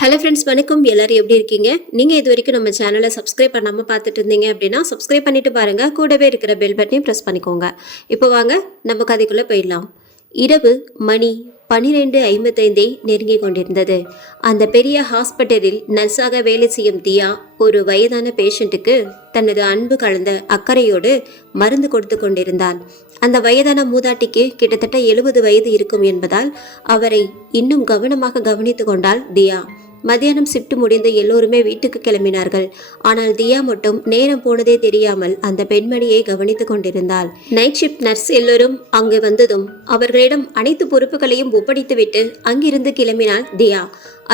Hello friends, வணக்கம். எல்லாரும் எப்படி இருக்கீங்க? நீங்கள் இது வரைக்கும் நம்ம சேனலை சப்ஸ்கிரைப் பண்ணாமல் பார்த்துட்டு இருந்தீங்க அப்படின்னா சப்ஸ்கிரைப் பண்ணிட்டு பாருங்கள். கூடவே இருக்கிற பெல் பட்டனையும் ப்ரெஸ் பண்ணிக்கோங்க. இப்போ வாங்க நம்ம கதைக்குள்ளே போயிடலாம். இரவு மணி 12:55 நெருங்கி கொண்டிருந்தது. அந்த பெரிய ஹாஸ்பிட்டலில் நர்ஸாக வேலை செய்யும் தியா ஒரு வயதான பேஷண்ட்டுக்கு தனது அன்பு கலந்த அக்கறையோடு மருந்து கொடுத்து கொண்டிருந்தாள். அந்த வயதான மூதாட்டிக்கு கிட்டத்தட்ட 70 வயது இருக்கும் என்பதால் அவரை இன்னும் கவனமாக கவனித்து கொண்டாள் தியா. மத்தியானம் ஷிஃப்ட் முடிந்து எல்லோருமே வீட்டுக்கு கிளம்பினார்கள். ஆனால் தியா மட்டும் நேரம் போனதே தெரியாமல் அந்த பெண்மணியை கவனித்துக் கொண்டிருந்தாள். நைட் ஷிஃப்ட் நர்ஸ் எல்லோரும் அங்கு வந்ததும் அவர்களிடம் அனைத்து பொறுப்புகளையும் ஒப்படைத்துவிட்டு அங்கிருந்து கிளம்பினாள் தியா.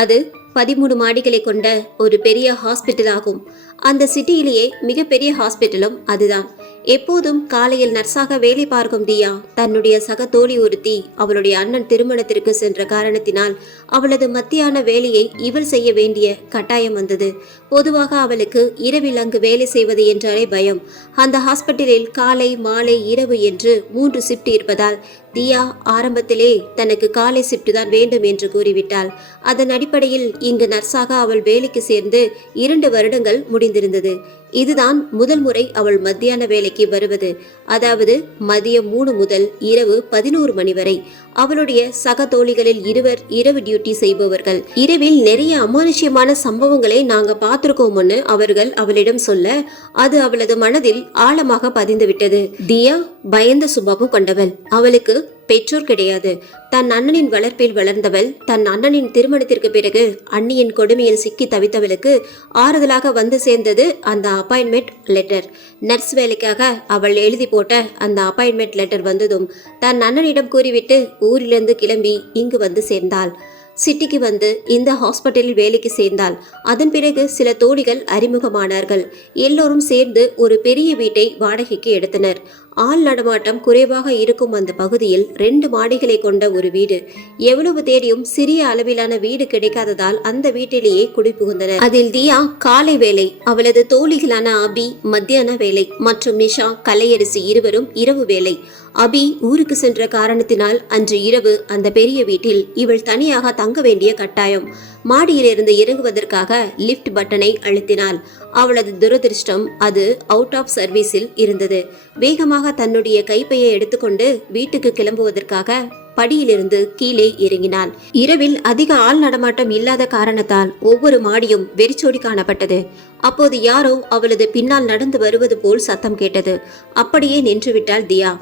அது 13 மாடிகளை கொண்ட ஒரு பெரிய ஹாஸ்பிட்டல் ஆகும். அந்த சிட்டியிலேயே மிகப்பெரிய ஹாஸ்பிட்டலும் அதுதான். எப்போதும் காலையில் நர்ஸாக வேலை பார்க்கும் தியா தன்னுடைய சக தோழி ஒருத்தி அவளுடைய அண்ணன் திருமணத்திற்கு சென்ற காரணத்தினால் அவளது மத்தியான வேலையை இவள் செய்ய வேண்டிய கட்டாயம் வந்தது. பொதுவாக அவளுக்கு இரவில் அங்கு வேலை செய்வது என்றாலே பயம். அந்த ஹாஸ்பிட்டலில் காலை மாலை இரவு என்று 3 ஷிஃப்ட் இருப்பதால் தியா ஆரம்பத்திலே தனக்கு காலை ஷிஃப்ட் தான் வேண்டும் என்று கூறிவிட்டாள். அதன் அடிப்படையில் இங்கு நர்ஸாக அவள் வேலைக்கு சேர்ந்து 2 வருடங்கள் முடிந்திருந்தது. இதுதான் முதல் முறை அவள் மத்தியான வேலைக்கு வருவது. அதாவது மதியம் 3 முதல் இரவு 11 மணி வரை. அவளுடைய சக தோழிகளில் 2 இரவு டியூட்டி செய்பவர்கள். இரவில் நிறைய அமானுஷ்யமான சம்பவங்களை நாங்க பார்த்திருக்கோம்னு அவர்கள் அவளிடம் சொல்ல அது அவளது மனதில் ஆழமாக பதிந்துவிட்டது. தியா பயந்த சுபாவம் கொண்டவள். அவளுக்கு பெற்றோர் கிடையாது. தன் அண்ணனின் வளர்ப்பில் வளர்ந்தவள். தன் அண்ணனின் திருமணத்திற்கு பிறகு அண்ணியின் கொடுமையில் சிக்கி தவித்தவளுக்கு ஆறுதலாக வந்து சேர்ந்தது அந்த அப்பாயின்மெண்ட் லெட்டர். நர்ஸ் வேலைக்காக அவள் எழுதி போட்ட அந்த அப்பாயின்மெண்ட் லெட்டர் வந்ததும் தன் அண்ணனிடம் கூறிவிட்டு ஊரிலிருந்து கிளம்பி இங்கு வந்து சேர்ந்தாள். சிட்டிக்கு வந்து இந்த ஹாஸ்பிட்டலில் வேலைக்கு சேர்ந்தாள். அதன் பிறகு சில தோழிகள் அறிமுகமானார்கள். எல்லோரும் சேர்ந்து ஒரு பெரிய வீட்டை வாடகைக்கு எடுத்தனர். ஆள் நடமாட்டம் குறைவாக இருக்கும் அந்த பகுதியில் 2 மாடிகளை கொண்ட ஒரு வீடு. எவ்வளவு தேடியும் சிறிய அளவிலான வீடு கிடைக்காததால் அந்த வீட்டிலேயே குடிபுகுந்தனர். அதில் தியா காலை வேலை, அவளது தோழிகளான அபி மத்தியான வேலை மற்றும் நிஷா கலையரசி இருவரும் இரவு வேலை. அபி ஊருக்கு சென்ற காரணத்தினால் அன்று இரவு அந்த பெரிய வீட்டில் இவள் தனியாக தங்க வேண்டிய கட்டாயம். மாடியிலிருந்து இறங்குவதற்காக லிஃப்ட் பட்டனை அழுத்தினாள். அவளது துரதிருஷ்டம் அது அவுட் ஆஃப் சர்வீஸில் இருந்தது. வேகமாக தன்னுடைய கைப்பையை எடுத்துக்கொண்டு வீட்டுக்கு கிளம்புவதற்காக படியிலிருந்து கீழே இறங்கினாள். இரவில் அதிக ஆள் நடமாட்டம் இல்லாத காரணத்தால் ஒவ்வொரு மாடியும் வெறிச்சோடி காணப்பட்டது. அப்போது யாரோ அவளது பின்னால் நடந்து வருவது போல் சத்தம் கேட்டது. அப்படியே நின்றுவிட்டாள் தியா.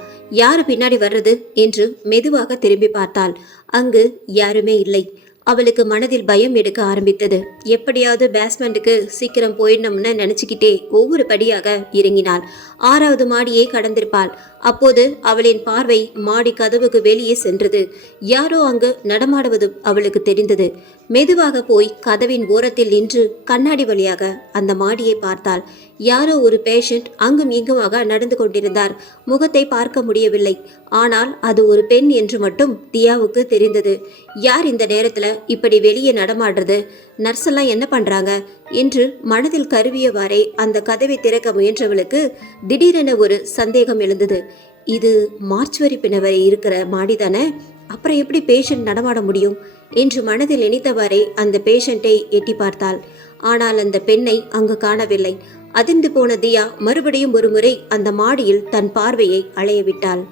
யாரு பின்னாடி வர்றது என்று மெதுவாக திரும்பி பார்த்தாள். அங்கு யாருமே இல்லை. அவளுக்கு மனதில் பயம் எடுக்க ஆரம்பித்தது. எப்படியாவது பேஸ்மெண்ட்டுக்கு சீக்கிரம் போயிடணும்னு நினைச்சுக்கிட்டே ஒவ்வொரு படியாக இறங்கினாள். 6வது மாடியை கடந்திருப்பாள். அப்போது அவளின் பார்வை மாடி கதவுக்கு வெளியே சென்றது. யாரோ அங்கு நடமாடுவது அவளுக்கு தெரிந்தது. மெதுவாக போய் கதவின் ஓரத்தில் நின்று கண்ணாடி வழியாக அந்த மாடியை பார்த்தாள். யாரோ ஒரு பேஷண்ட் அங்கும் இங்குமாக நடந்து கொண்டிருந்தார். முகத்தை பார்க்க முடியவில்லை. ஆனால் அது ஒரு பெண் என்று மட்டும் தியாவுக்கு தெரிந்தது. யார் இந்த நேரத்துல இப்படி வெளியே நடமாடுறது? நர்ஸ் எல்லாம் என்ன பண்றாங்க என்று மனதில் கருவியவாறே அந்த கதவை திறக்க முயன்றவளுக்கு திடீரென ஒரு சந்தேகம் எழுந்தது. இது மார்ச்சுவரி பிணவரை இருக்கிற மாடிதானே, அப்புறம் எப்படி பேஷண்ட் நடமாட முடியும் என்று மனதில் நினைத்தவாறே அந்த பேஷண்டை எட்டி பார்த்தாள். ஆனால் அந்த பெண்ணை அங்கு காணவில்லை. அதிர்ந்து போன தியா மறுபடியும் ஒரு முறை அந்த மாடியில் தன் பார்வையை அலைய விட்டாள்.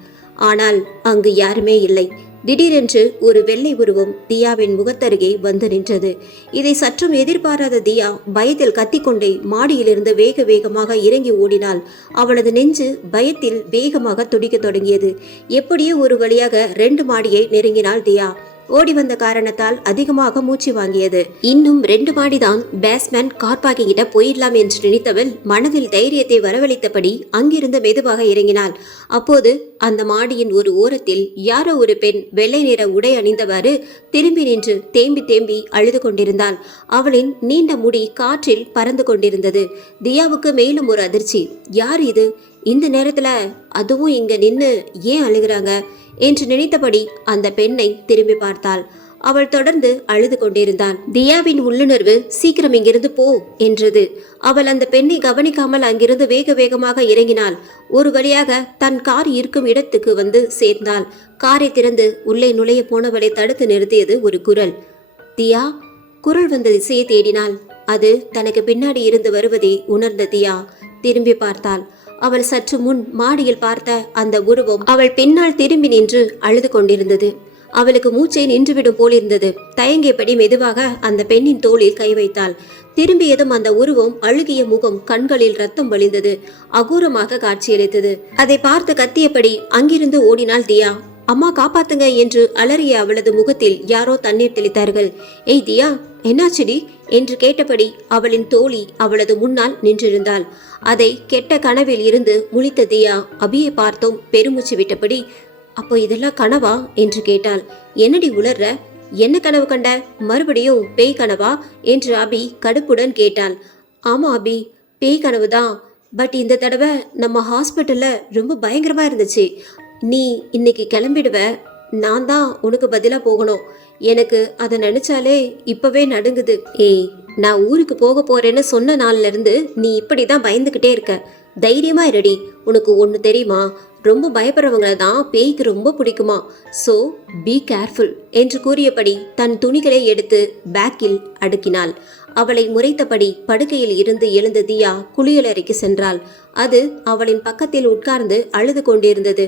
ஆனால் அங்கு யாருமே இல்லை. திடீரென்று ஒரு வெள்ளை உருவம் தியாவின் முகத்தருகே வந்து நின்றது. இதை சற்றும் எதிர்பாராத தியா பயத்தில் கத்திக்கொண்டே மாடியிலிருந்து வேக வேகமாக இறங்கி ஓடினாள். அவளது நெஞ்சு பயத்தில் வேகமாக துடிக்க தொடங்கியது. எப்படியோ ஒரு வழியாக 2 மாடியை நெருங்கினாள் தியா. ஓடி வந்த காரணத்தால் அதிகமாக மூச்சு வாங்கியது. இன்னும் 2 மாடிதான், பேஸ்மெண்ட் கார் பார்க்கிங் கிட்ட போயிடலாம் என்று நினைத்தவள் மனதில் தைரியத்தை வரவழைத்தபடி அங்கிருந்து மெதுவாக இறங்கினாள். அப்போது அந்த மாடியின் ஒரு ஓரத்தில் யாரோ ஒரு பெண் வெள்ளை நிற உடை அணிந்தவாறு திரும்பி நின்று தேம்பி தேம்பி அழுது கொண்டிருந்தாள். அவளின் நீண்ட முடி காற்றில் பறந்து கொண்டிருந்தது. தியாவுக்கு மேலும் ஒரு அதிர்ச்சி. யார் இது? இந்த நேரத்துல அதுவும் இங்க நின்று ஏன் அழுகிறாங்க என்று நினைத்தபடி அந்த பெண்ணை திரும்பி பார்த்தாள். அவள் தொடர்ந்து அழுது கொண்டிருந்தாள். தியாவின் உள்ளுணர்வு சீக்கிரம் இங்கிருந்து போ என்றது. அவள் அந்த பெண்ணை கவனிக்காமல் அங்கிருந்து வேக வேகமாக இறங்கினாள். ஒரு வழியாக தன் கார் இருக்கும் இடத்துக்கு வந்து சேர்ந்தாள். காரை திறந்து உள்ளே நுழைய போனவளை தடுத்து நிறுத்தியது ஒரு குரல். தியா குரல் வந்த திசையை தேடினாள். அது தனக்கு பின்னாடி இருந்து வருவதை உணர்ந்த தியா திரும்பி பார்த்தாள். அவள் சற்று முன் மாடியில் பார்த்த அந்த உருவம் அவள் பின்னால் திரும்பி நின்று அழுது கொண்டிருந்தது. அவளுக்கு மூச்சை நின்றுவிடும் போலிருந்தது. தயங்கியபடி மெதுவாக அந்த பெண்ணின் தோளில் கை வைத்தாள். திரும்பியதும் அந்த உருவம் அழுகிய முகம், கண்களில் ரத்தம் வழிந்தது, அகோரமாக காட்சியளித்தது. அதை பார்த்து கத்தியபடி அங்கிருந்து ஓடினாள் தியா. அம்மா காப்பாத்துங்க என்று அலறிய அவளது முகத்தில் யாரோ தண்ணீர் தெளித்தார்கள். ஏய் தியா, என்னாச்சுடி என்று கேட்டபடி அவளின் தோழி அவளது முன்னால் நின்றிருந்தாள். அதை கெட்ட கனவில் இருந்து முழித்த தியா அபியை பார்த்தோம் பெருமூச்சு விட்டபடி, அப்போ இதெல்லாம் கனவா என்று கேட்டாள். என்னடி உளர்ற? என்ன கனவு கண்ட? மறுபடியும் பேய் கனவா என்று அபி கடுப்புடன் கேட்டாள். ஆமா அபி, பேய் கனவுதான். பட் இந்த தடவை நம்ம ஹாஸ்பிட்டல்ல ரொம்ப பயங்கரமா இருந்துச்சு. நீ இன்னைக்கு கிளம்பிடுவ, நான் தான் உனக்கு பதிலா போகணும். எனக்கு அதை நினைச்சாலே இப்பவே நடுங்குது. ஏய், நான் ஊருக்கு போக போறேன்னு சொன்ன நாள்ல இருந்து நீ இப்படிதான் பயந்துகிட்டே இருக்க. தைரியமா இருடி. உனக்கு ஒன்று தெரியுமா, ரொம்ப பயப்படுறவங்களை தான் பேய்க்கு ரொம்ப பிடிக்குமா. ஸோ பி கேர்ஃபுல் என்று கூறியபடி தன் துணிகளை எடுத்து பேக்கில் அடுக்கினாள். அவளை முறைத்தபடி படுக்கையில் இருந்து எழுந்த தியா குளியலறைக்கு சென்றாள். அது அவளின் பக்கத்தில் உட்கார்ந்து அழுது கொண்டிருந்தது,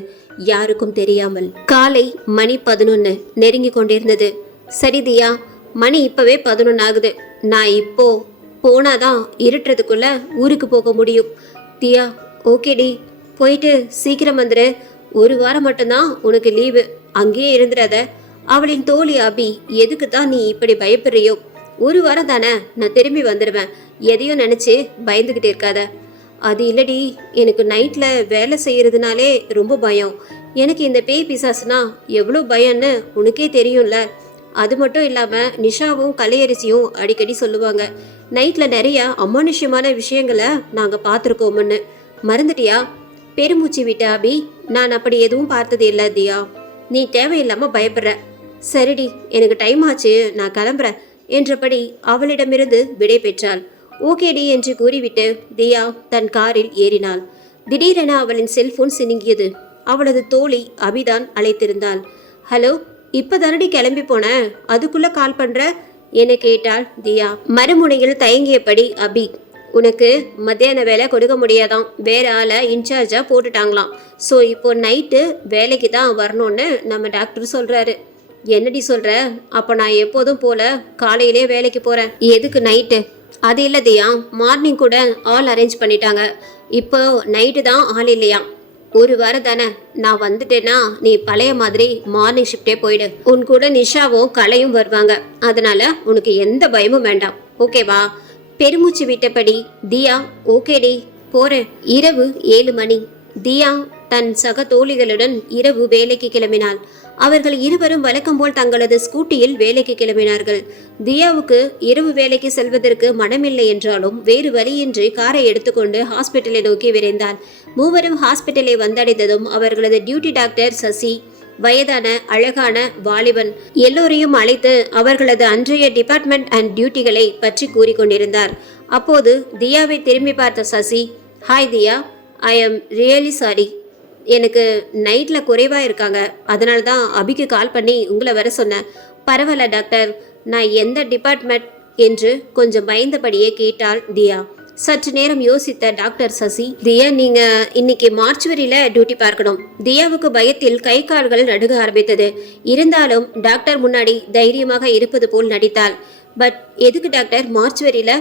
யாருக்கும் தெரியாமல். காலை மணி 11 நெருங்கி கொண்டிருந்தது. சரி தியா, மணி இப்பவே 11 ஆகுது. நான் இப்போ போனாதான் இருட்டுறதுக்குள்ள ஊருக்கு போக முடியும். தியா, ஓகேடி, போயிட்டு சீக்கிரம் வந்துடு. ஒரு வாரம் மட்டும்தான் உனக்கு லீவு, அங்கேயே இருந்துடாத. அவளின் தோழி அபி, எதுக்கு தான் நீ இப்படி பயப்படுறியோ? ஒரு வாரம் தானே, நான் திரும்பி வந்துடுவேன். எதையும் நினச்சி பயந்துக்கிட்டு இருக்காத. அது இல்லடி, எனக்கு நைட்டில் வேலை செய்கிறதுனாலே ரொம்ப பயம். எனக்கு இந்த பேய் பிசாசுனா எவ்வளோ பயம்னு உனக்கே தெரியும்ல. அது மட்டும் இல்லாமல் நிஷாவும் கலையரிசியும் அடிக்கடி சொல்லுவாங்க, நைட்டில் நிறைய அமானுஷ்யமான விஷயங்களை நாங்கள் பார்த்துருக்கோம்னு. மறந்துட்டியா? பெருமூச்சு விட்ட அபி, நான் அப்படி எதுவும் பார்த்தது இல்லை தியா. நீ தேவையில்லாமல் பயப்படுற. சரிடி, எனக்கு டைம் ஆச்சு, நான் கிளம்புறேன் என்றபடி அவளிடமிருந்து விடை பெற்றாள். ஓகேடி என்று கூறிவிட்டு தியா தன் காரில் ஏறினாள். திடீரென அவளின் செல்போன் சினுங்கியது. அவளது தோழி அபிதான் அழைத்திருந்தாள். ஹலோ, இப்போ தானடி கிளம்பி போன, அதுக்குள்ள கால் பண்ற என கேட்டாள் தியா. மறுமுனையில் தயங்கியபடி அபி, உனக்கு மத்தியான வேலை கொடுக்க முடியாதான், வேற ஆளை இன்சார்ஜா போட்டுட்டாங்களாம். ஸோ இப்போ நைட்டு வேலைக்கு தான் வரணும்னு நம்ம டாக்டர் சொல்றாரு. என்னடி சொல்ற? அப்போ நான் எப்போதும் போல காலையிலே வேலைக்கு போறேன். எதுக்கு நைட்டு? அது இல்லதையா, மார்னிங் கூட ஆள் அரேஞ்ச் பண்ணிட்டாங்க. இப்போ நைட்டு தான் ஆள் இல்லையா. ஒரு வாரம் தானே, நான் வந்துட்டேன்னா நீ பழைய மாதிரி மார்னிங் ஷிஃப்டே போயிடு. உன் கூட நிஷாவும் கலையும் வருவாங்க. அதனால உனக்கு எந்த பயமும் வேண்டாம், ஓகேவா? பெருமூச்சு விட்டபடி தியா ஓகேடி போறேன். இரவு 7 மணி. தியா தன் சக தோழிகளுடன் இரவு வேலைக்கு கிளம்பினாள். அவர்கள் இருவரும் வழக்கம் போல் தங்களது ஸ்கூட்டியில் வேலைக்கு கிளம்பினார்கள். தியாவுக்கு இரவு வேலைக்கு செல்வதற்கு மனமில்லை என்றாலும் வேறு வழியின்றி காரை எடுத்துக்கொண்டு ஹாஸ்பிட்டலை நோக்கி விரைந்தாள். மூவரும் ஹாஸ்பிட்டலை வந்தடைந்ததும் அவர்களது டியூட்டி டாக்டர் சசி, வயதான அழகான வாலிபன் எல்லோரையும் அழைத்து அவர்களது அன்றைய டிபார்ட்மெண்ட் அண்ட் டியூட்டிகளை பற்றி கூறிக்கொண்டிருந்தார். அப்போது தியாவை திரும்பி பார்த்த Sasi, hi Diya, I am really sorry. எனக்கு நைட்டில் குறைவாக இருக்காங்க, அதனால தான் அபிக்கு கால் பண்ணி உங்களை வர சொன்னேன். பரவாயில்ல டாக்டர், நான் எந்த டிபார்ட்மெண்ட் என்று கொஞ்சம் பயந்தபடியே கேட்டாள் தியா. சற்று நேரம் யோசித்த டாக்டர் சசி, தியா நீங்க இன்னைக்கு மார்ச்சுவரியில டியூட்டி பார்க்கணும். தியாவுக்கு பயத்தில் கை கால்கள் நடுக ஆரம்பித்தது. இருந்தாலும் டாக்டர் முன்னாடி தைரியமாக இருப்பது போல் நடித்தாள். பட் எதுக்கு டாக்டர் மார்ச்சுவரியில?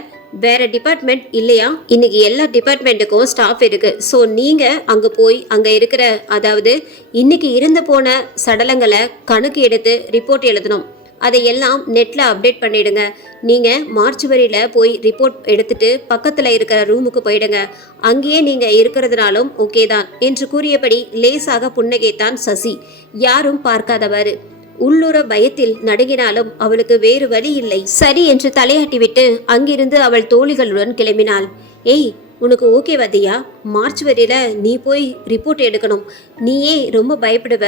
வேற டிபார்ட்மெண்ட் இல்லையா? இன்னைக்கு எல்லா டிபார்ட்மெண்ட்டுக்கும் ஸ்டாஃப் இருக்கு. ஸோ நீங்க அங்க போய் அங்க இருக்கிற, அதாவது இன்னைக்கு இருந்து போன சடலங்களை கணக்கு எடுத்து ரிப்போர்ட் எழுதணும். அதையெல்லாம் நெட்டில் அப்டேட் பண்ணிடுங்க. நீங்கள் மார்ச்சுவரியில் போய் ரிப்போர்ட் எடுத்துட்டு பக்கத்தில் இருக்கிற ரூமுக்கு போயிடுங்க. அங்கேயே நீங்கள் இருக்கிறதுனாலும் ஓகே தான் என்று கூறியபடி லேசாக புன்னகைத்தான் சசி, யாரும் பார்க்காதவாறு. உள்ளூர பயத்தில் நடுங்கினாலும் அவளுக்கு வேறு வழி இல்லை. சரி என்று தலையாட்டிவிட்டு அங்கிருந்து அவள் தோழிகளுடன் கிளம்பினாள். ஏய், உனக்கு ஓகேவா தியா? மார்ச்சுவரியில் நீ போய் ரிப்போர்ட் எடுக்கணும். நீயே ரொம்ப பயப்படுவ.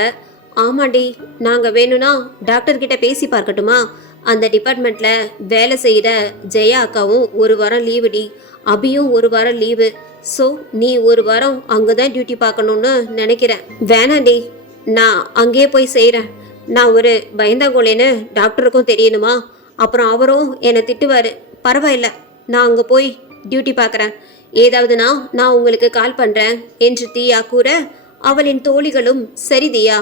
ஆமாண்டி, நாங்கள் வேணும்னா டாக்டர்கிட்ட பேசி பார்க்கட்டுமா? அந்த டிபார்ட்மெண்ட்டில் வேலை செய்கிற ஜெயா அக்காவும் ஒரு வாரம் லீவுடி, அபியும் ஒரு வாரம் லீவு. ஸோ நீ ஒரு வாரம் அங்கே தான் டியூட்டி பார்க்கணுன்னு நினைக்கிறேன். வேணாண்டி, நான் அங்கேயே போய் செய்கிறேன். நான் ஒரு பயந்தாங்கோலேன்னு டாக்டருக்கும் தெரியணுமா? அப்புறம் அவரும் என்னை திட்டுவார். பரவாயில்ல, நான் அங்கே போய் டியூட்டி பார்க்குறேன், ஏதாவதுனா நான் உங்களுக்கு கால் பண்ணுறேன் என்று தியா கூற, அவளின் தோழிகளும் சரி தியா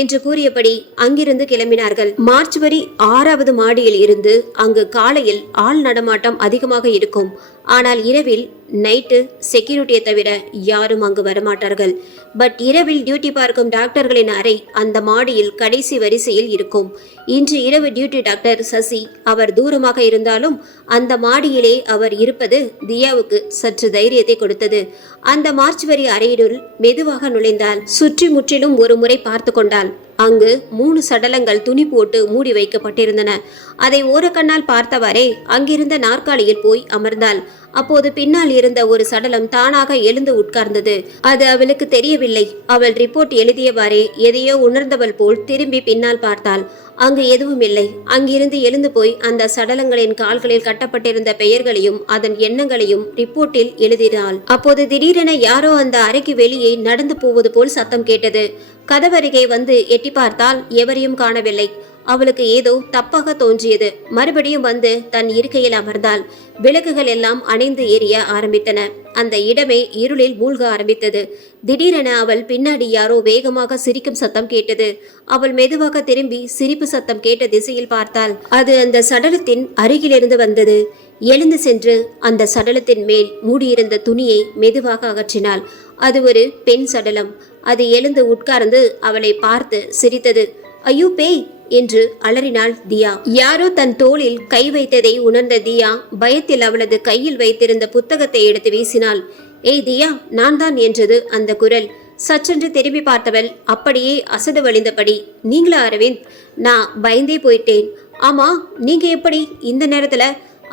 என்று கூறியபடி அங்கிருந்து கிளம்பினார்கள். மார்ச் வரி 6வது மாடியில் இருந்து அங்கு காலையில் ஆள் நடமாட்டம் அதிகமாக இருக்கும். ஆனால் இரவில் நைட்டு செக்யூரிட்டியை தவிர யாரும் அங்கு வரமாட்டார்கள். பட் இரவில் டியூட்டி பார்க்கும் டாக்டர்களின் அறை அந்த மாடியில் கடைசி வரிசையில் இருக்கும். இன்று இரவு டியூட்டி டாக்டர் சசி. அவர் தூரமாக இருந்தாலும் அந்த மாடியிலே அவர் இருப்பது தியாவுக்கு சற்று தைரியத்தை கொடுத்தது. அந்த மார்ச் வரி அறையினுள் மெதுவாக நுழைந்தாள். சுற்றி முற்றிலும் ஒரு முறை பார்த்து கொண்டாள். அங்கு 3 சடலங்கள் துணி போட்டு மூடி வைக்கப்பட்டிருந்தன. அதை ஓரக்கண்ணால் பார்த்தவாறே அங்கிருந்த நாற்காலியில் போய் அமர்ந்தாள். அப்போது பின்னால் இருந்த ஒரு சடலம் தானாக எழுந்து உட்கார்ந்தது. அது அவளுக்கு தெரியவில்லை. அவள் ரிப்போர்ட் எழுதியவாறே எதையோ உணர்ந்தவள் போல் திரும்பி பின்னால் பார்த்தாள். அங்கு எதுவும் இல்லை. அங்கிருந்து எழுந்து போய் அந்த சடலங்களின் கால்களில் கட்டப்பட்டிருந்த பெயர்களையும் அதன் எண்ணங்களையும் ரிப்போர்ட்டில் எழுதினாள். அப்போது திடீரென யாரோ அந்த அறைக்கு வெளியே நடந்து போவது போல் சத்தம் கேட்டது. கதவருகே வந்து எட்டி பார்த்தால் எவரையும் காணவில்லை. அவளுக்கு ஏதோ தப்பாக தோன்றியது. மறுபடியும் வந்து தன் இருக்கையில் அமர்ந்தாள். விளக்குகள் எல்லாம் அணைந்து எரிய ஆரம்பித்தன. அந்த இடமே இருளில் மூழ்க ஆரம்பித்தது. திடீரென அவள் பின்னாடி யாரோ வேகமாக சிரிக்கும் சத்தம் கேட்டது. அவள் மெதுவாக திரும்பி சிரிப்பு சத்தம் கேட்ட திசையில் பார்த்தாள். அது அந்த சடலத்தின் அருகிலிருந்து வந்தது. எழுந்து சென்று அந்த சடலத்தின் மேல் மூடியிருந்த துணியை மெதுவாக அகற்றினாள். அது ஒரு பெண் சடலம். அது எழுந்து உட்கார்ந்து அவளை பார்த்து சிரித்தது. ஐயோ பேய் என்று அலறினாள் தியா. யாரோ தன் தோளில் கை வைத்ததை உணர்ந்த தியா பயத்தில் அவளது கையில் வைத்திருந்த புத்தகத்தை எடுத்து வீசினாள். ஏய் தியா, நான் தான் என்றது அந்த குரல். சற்றென்று திரும்பி பார்த்தவள் அப்படியே அசடு வழிந்தபடி, நீங்களா அரவிந்த்? நான் பயந்தே போயிட்டேன். ஆமா, நீங்க எப்படி இந்த நேரத்துல?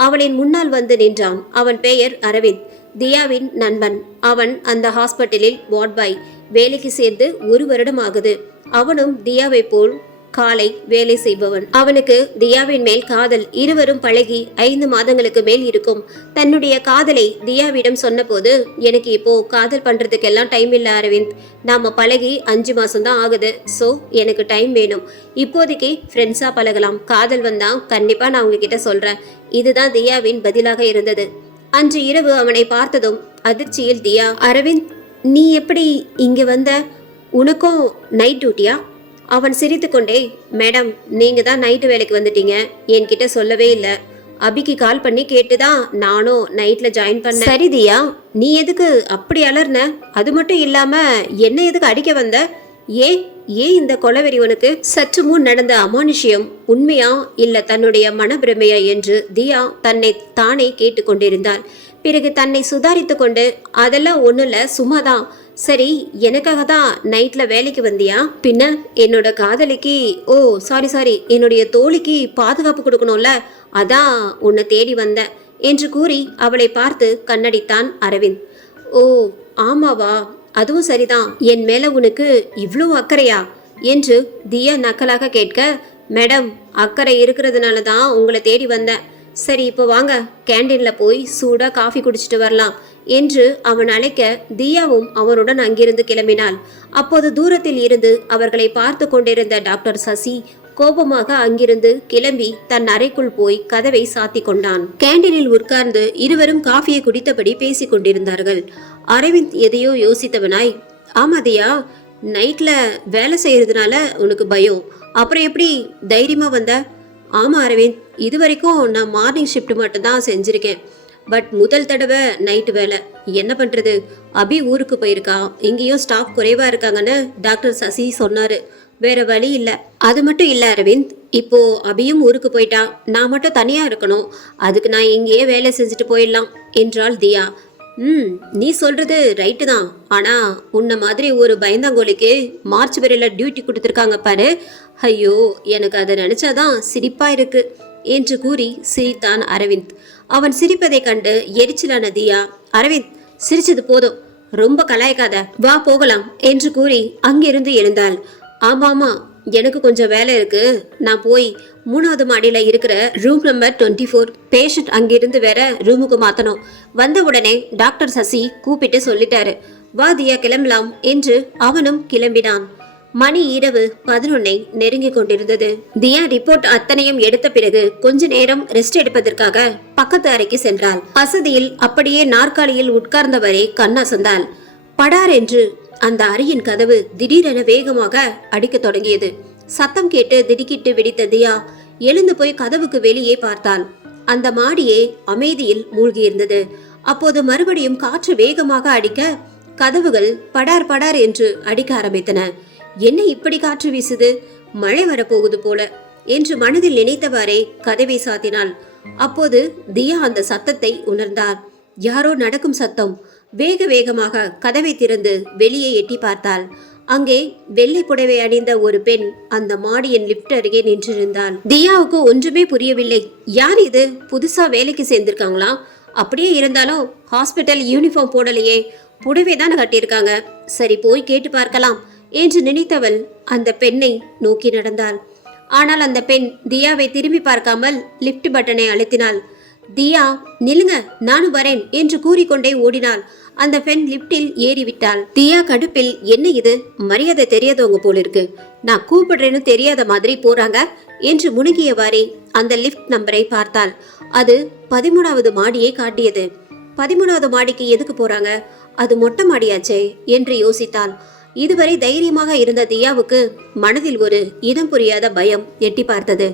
அவளின் முன்னால் வந்து நின்றான். அவன் பெயர் அரவிந்த், தியாவின் நண்பன். அவன் அந்த ஹாஸ்பிட்டலில் வார்ட் பாய். வேலைக்கு சேர்ந்து 1 வருடம் ஆகுது. அவனும் தியாவை போல் காலை வேலை செய்பவன். அவனுக்கு தியாவின் மேல் காதல். இருவரும் பழகி 5 மாதங்களுக்கு மேல் இருக்கும். தன்னுடைய காதலை தியாவிடம் சொன்னபோது, எனக்கு இப்போ காதல் பண்றதுக்கெல்லாம் டைம் இல்லை அரவிந்த், நாம பழகி 5 மாசம்தான் ஆகுது. ஸோ எனக்கு டைம் வேணும். இப்போதைக்கு ஃப்ரெண்ட்ஸா பழகலாம். காதல் வந்தா கண்டிப்பா நான் உங்ககிட்ட சொல்றேன். இதுதான் தியாவின் பதிலாக இருந்தது. அன்று இரவு அவனை பார்த்ததும் அதிர்ச்சியில் தியா, அரவிந்த் நீ எப்படி இங்க வந்த? உனக்கும் நைட் டியூட்டியா? அவன் சிரித்துக்கொண்டே, மேடம் நீங்க தான் நைட்டு வேலைக்கு வந்துட்டீங்க, என்கிட்ட சொல்லவே இல்லை. அபிக்கு கால் பண்ணி கேட்டுதான் நானும் நைட்ல ஜாயின் பண்ண. சரி தியா, நீ எதுக்கு அப்படி அலர்ன? அது மட்டும் இல்லாம என்ன எதுக்கு அடிக்க வந்த? ஏன் இந்த கொலவெறி உனக்கு? சற்று முன் நடந்த அமானுஷ்யம் உண்மையா இல்ல தன்னுடைய மனப்பிரமையா என்று தியா தன்னை தானே கேட்டுக்கொண்டிருந்தாள். பிறகு தன்னை சுதாரித்து கொண்டு, அதெல்லாம் ஒன்றும் இல்லை, சும்மாதான். சரி, எனக்காக தான் நைட்ல வேலைக்கு வந்தியா? பின்ன என்னோட காதலிக்கு, ஓ சாரி, என்னுடைய தோழிக்கு பாதுகாப்பு கொடுக்கணும்ல, அதான் உன்னை தேடி வந்தேன் என்று கூறி அவளை பார்த்து கண்ணடித்தான் அரவிந்த். ஓ ஆமாவா, அதுவும் சரிதான். என் மேல உனக்கு இவ்வளோ அக்கறையா என்று தியா நக்கலாக கேட்க, மேடம் அக்கறை இருக்கிறதுனால தான் உங்களை தேடி வந்தேன். சரி இப்போ வாங்க, கேண்டீன்ல போய் சூடா காஃபி குடிச்சிட்டு வரலாம் என்று அவன் அழைக்க தியாவும் அவனுடன் அங்கிருந்து கிளம்பினாள். அப்போது தூரத்தில் இருந்து அவர்களை பார்த்து கொண்டிருந்த டாக்டர் சசி கோபமாக அங்கிருந்து கிளம்பி தன் அறைக்குள் போய் கதவை சாத்தி கொண்டான். கேண்டீனில் உட்கார்ந்து இருவரும் காஃபியை குடித்தபடி பேசிக் கொண்டிருந்தார்கள். அரவிந்த் எதையோ யோசித்தவனாய், ஆமா தியா, நைட்ல வேலை செய்யறதுனால உனக்கு பயம், அப்புறம் எப்படி தைரியமா வந்த? ஆமா அரவிந்த், இது வரைக்கும் நான் மார்னிங் ஷிஃப்ட் மட்டும்தான் செஞ்சிருக்கேன். பட் முதல் தடவை நைட்டு வேலை. என்ன பண்றது, அபி ஊருக்கு போயிருக்கா, இங்கேயும் ஸ்டாஃப் குறைவா இருக்காங்கன்னு டாக்டர் சசி சொன்னாரு. வேற வழி இல்லை. அது மட்டும் இல்லை அரவிந்த், இப்போ அபியும் ஊருக்கு போயிட்டா, நான் மட்டும் தனியா இருக்கணும். அதுக்கு நான் இங்கேயே வேலை செஞ்சுட்டு போயிடலாம் என்றாள் தியா. நீ சொல்றது ரைட்டு தான். ஆனா உன்ன மாதிரி ஒரு பயந்தாங்கோலிக்கு மார்ச் வரையில டியூட்டி கொடுத்துருக்காங்க பாரு. ஐயோ, எனக்கு அதை நினைச்சாதான் சிரிப்பா இருக்கு என்று கூறி சிரித்தான் அரவிந்த். அவன் சிரிப்பதை கண்டு எரிச்சலான தியா, அரவிந்த் சிரிச்சது போதும், ரொம்ப கலாய்க்காத, வா போகலாம் என்று கூறி அங்கிருந்து எழுந்தாள். ஆமாமா, எனக்கு கொஞ்சம் வேலை இருக்கு, நான் போய் 3வது மாடியில இருக்கிற ரூம் நம்பர் 24 பேஷண்ட் அங்கிருந்து வேற ரூமுக்கு மாத்தணும். வந்த உடனே டாக்டர் சசி கூப்பிட்டு சொல்லிட்டாரு, வா தியா கிளம்பலாம் என்று அவனும் கிளம்பினான். மணி இரவு 11 நெருங்கி கொண்டிருந்தது. தியா ரிப்போர்ட் அத்தனையும் எடுத்த பிறகு கொஞ்ச நேரம் ரெஸ்ட் எடுப்பதற்காக பக்கத்து அறைக்கு சென்றாள். வசதியில் அப்படியே நாற்காலியில் உட்கார்ந்தவரே கண்ணாசந்தாள். படார் என்று அந்த அறையின் கதவு திடீரென வேகமாக அடிக்க தொடங்கியது. சத்தம் கேட்டு திடுக்கிட்டு வெடித்த தியா எழுந்து போய் கதவுக்கு வெளியே பார்த்தாள். அந்த மாடியே அமைதியில் மூழ்கியிருந்தது. அப்போது மறுபடியும் காற்று வேகமாக அடிக்க கதவுகள் படார் படார் என்று அடிக்க ஆரம்பித்தன. என்ன இப்படி காற்று வீசுது, மழை வரப்போகுது போல என்று மனதில் நினைத்தவாறே கதவை சாத்தினாள். அப்போது தியா அந்த சத்தத்தை உணர்ந்தார். யாரோ நடக்கும் சத்தம். வேக வேகமாக கதவை திறந்து வெளியே எட்டி பார்த்தாள். அங்கே வெள்ளை புடவை அணிந்த ஒரு பெண் அந்த மாடியின் லிப்ட் அருகே நின்றிருந்தாள். தியாவுக்கு ஒன்றுமே புரியவில்லை. யார் இது? புதுசா வேலைக்கு சேர்ந்திருக்காங்களா? அப்படியே இருந்தாலும் ஹாஸ்பிட்டல் யூனிஃபார்ம் போடலையே, புடவை தானே கட்டியிருக்காங்க. சரி, போய் கேட்டு பார்க்கலாம் என்று நினைத்தவள் அந்த பெண்ணை நோக்கி நடந்தாள். ஆனால் அந்த பெண் தியாவை திரும்பி பார்க்காமல் லிப்ட் பட்டனை அழுத்தினாள். தியா, நில்லுங்க, நானும் வரேன் என்று கூறிக்கொண்டே ஓடினாள். அந்த பெண் லிப்டில் ஏறிவிட்டாள். தியா கடுப்பில், என்ன இது, மரியாதை தெரியாதவங்க போல இருக்கு, நான் கூப்பிடுறேன்னு தெரியாத மாதிரி போறாங்க என்று முணுகியவாறே அந்த லிப்ட் நம்பரை பார்த்தாள். அது 13வது மாடியை காட்டியது. 13வது மாடிக்கு எதுக்கு போறாங்க? அது மொட்டை மாடியாச்சே என்று யோசித்தாள். இதுவரை தைரியமாக இருந்த தியாவுக்கு மனதில் ஒரு இனம் புரியாத பயம் எட்டி பார்த்தது.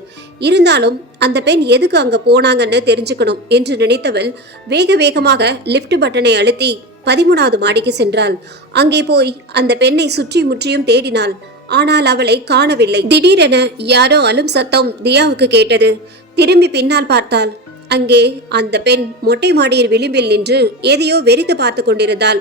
இருந்தாலும் அந்த பெண் எதுக்கு அங்க போனாங்கன்னு தெரிஞ்சுக்கணும் என்று நினைத்தவள் வேக வேகமாக லிப்ட் பட்டனை அழுத்தி 13வது மாடிக்கு சென்றாள். அங்கே போய் அந்த பெண்ணை சுற்றி முற்றியும் தேடினாள். ஆனால் அவளை காணவில்லை. திடீரென யாரோ அழும் சத்தம் தியாவுக்கு கேட்டது. திரும்பி பின்னால் பார்த்தாள். அங்கே அந்த பெண் மொட்டை மாடியின் விளிம்பில் நின்று எதையோ வெறித்து பார்த்து கொண்டிருந்தாள்.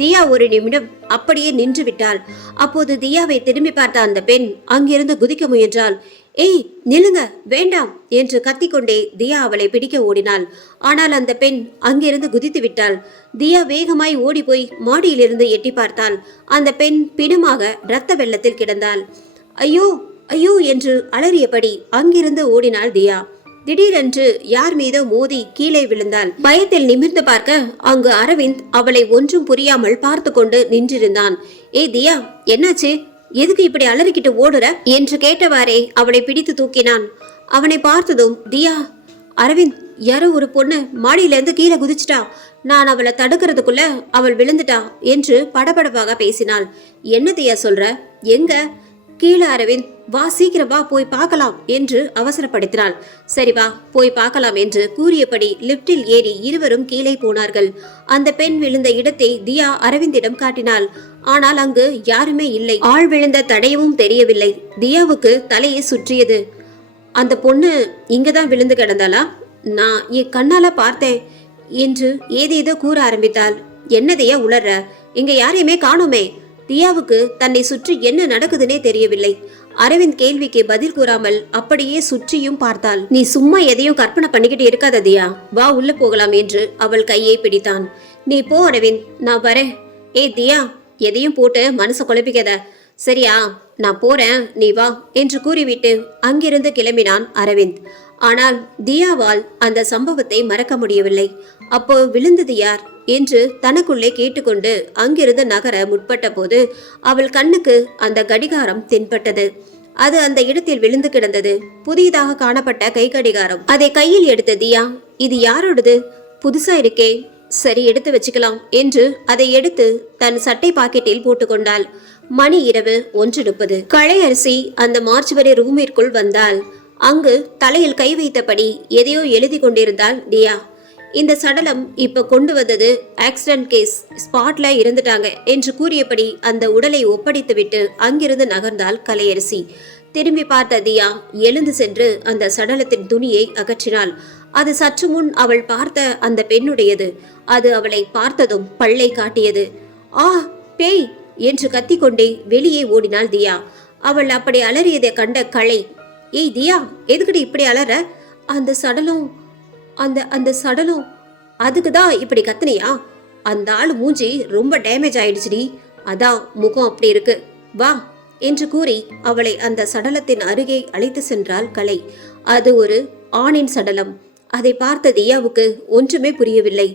தியா ஒரு நிமிடம் அப்படியே நின்று விட்டாள். அப்போது தியாவை திரும்பி பார்த்த அந்த பெண் அங்கிருந்து குதிக்க முயன்றாள். ஏய், நில்லுங்க, வேண்டாம் என்று கத்திக்கொண்டே தியா அவளை பிடிக்க ஓடினாள். ஆனால் அந்த பெண் அங்கிருந்து குதித்து விட்டாள். தியா வேகமாய் ஓடி போய் மாடியிலிருந்து எட்டி பார்த்தாள். அந்த பெண் பிணமாக இரத்த வெள்ளத்தில் கிடந்தாள். ஐயோ ஐயோ என்று அலறியபடி அங்கிருந்து ஓடினாள் தியா. திடீரென்று யார் மீதோ மோதி கீழே விழுந்தாள். பயத்தில் நிமிர்ந்து பார்க்க அங்கு அரவிந்த் அவளை ஒன்றும் புரியாமல் பார்த்து கொண்டு நின்றிருந்தான். ஏ தியா, என்னாச்சு, எதுக்கு இப்படி அலறிக்கிட்டு ஓடுற என்று கேட்டவாறே அவளை பிடித்து தூக்கினான். அவனை பார்த்ததும் தியா, அரவிந்த், யாரோ ஒரு பொண்ணு மாடியிலிருந்து கீழே குதிச்சிட்டா, நான் அவளை தடுக்கிறதுக்குள்ள அவள் விழுந்துட்டா என்று படபடப்பாக பேசினாள். என்ன தியா சொல்ற? எங்க? கீழே அரவிந்த், வா, சீக்கிரம் வா, போய் பார்க்கலாம் என்று அவசரப்படுத்தினாள். சரி வா, போய் பார்க்கலாம் என்று கூறியபடி லிப்டில் ஏறி இருவரும் கீழே போனார்கள். அந்த பெண் விழுந்த இடத்தை தியா அரவிந்திடம் காட்டினாள். ஆனால் அங்கு யாருமே இல்லை. ஆள் விழுந்த தடயமும் தெரியவில்லை. தியாவுக்கு தலையை சுற்றியது. அந்த பொண்ணு இங்கதான் விழுந்து கிடந்தாளா? நான் என் கண்ணால பார்த்தேன் என்று ஏதேதோ கூற ஆரம்பித்தாள். என்னதையா உளர்ற? இங்க யாரையுமே காணோமே. தியாவுக்கு தன்னை சுற்றி என்ன நடக்குதுன்னே தெரியவில்லை. அரவிந்த் கேள்விக்கு பதில் கூறாமல் அப்படியே சுற்றியும் பார்த்தாள். நீ சும்மா எதையும் கற்பனை பண்ணிக்கிட்டு இருக்காத தியா, வா உள்ள போகலாம் என்று அவள் கையை பிடித்தான். நீ போ அரவிந்த், நான் வரேன். ஏ தியா, எதையும் போட்டு மனசை குழப்பிக்காத, சரியா? நான் போறேன், நீ வா என்று கூறிவிட்டு அங்கிருந்து கிளம்பினான் அரவிந்த். ஆனால் தியாவால் அந்த சம்பவத்தை மறக்க முடியவில்லை. அப்போ விழுந்தது யார் என்று தனக்குள்ளே கேட்டுக்கொண்டு அங்கிருந்து நகர முற்பட்ட போது அவள் கண்ணுக்கு அந்த கடிகாரம் தென்பட்டது. அது அந்த இடத்தில் விழுந்து கிடந்தது. புதிதாக காணப்பட்ட கை கடிகாரம். அதை கையில் எடுத்த தியா, இது யாரோடது? புதுசா இருக்கே, சரி எடுத்து வச்சுக்கலாம் என்று அதை எடுத்து தன் சட்டை பாக்கெட்டில் போட்டுக்கொண்டாள். மணி இரவு 1:30. களையரசி அந்த மார்ச்சுவரி ரூமிற்குள் வந்தாள். அங்கு தலையில் கை வைத்தபடி எதையோ எழுதி கொண்டிருந்தாள் தியா. இந்த சடலம் இப்ப கொண்டு வந்தது ஆக்சிடென்ட் கேஸ், ஸ்பாட்ல இருந்துட்டாங்க என்று கூறியபடி அந்த உடலை ஒப்படைத்து விட்டு அங்கிருந்து நகர்ந்தாள் கலையரசி. திரும்பி பார்த்த தியா எழுந்து சென்று அந்த சடலத்தின் துணியை அகற்றினாள். அது சற்று முன் அவள் பார்த்த அந்த பெண்ணுடையது. அது அவளை பார்த்ததும் பல்லை காட்டியது. ஆ, பேய் என்று கத்திக்கொண்டே வெளியே ஓடினாள் தியா. அவள் அப்படி அலறியதை கண்ட கலை, ஏய் தியா, எதுக்கிட்டு இப்படி அலற? அந்த சடலம், அந்த சடலம், அதுக்குதான் இப்படி கத்துனியா? அந்த ஆள் மூஞ்சி ரொம்ப டேமேஜ் ஆயிடுச்சுடி, அதான் முகம் அப்படி இருக்கு, வா என்று கூறி அவளை அந்த சடலத்தின் அருகே அழைத்து சென்றாள் கலை. அது ஒரு ஆணின் சடலம். அதை பார்த்த தியாவுக்கு ஒன்றுமே புரியவில்லை.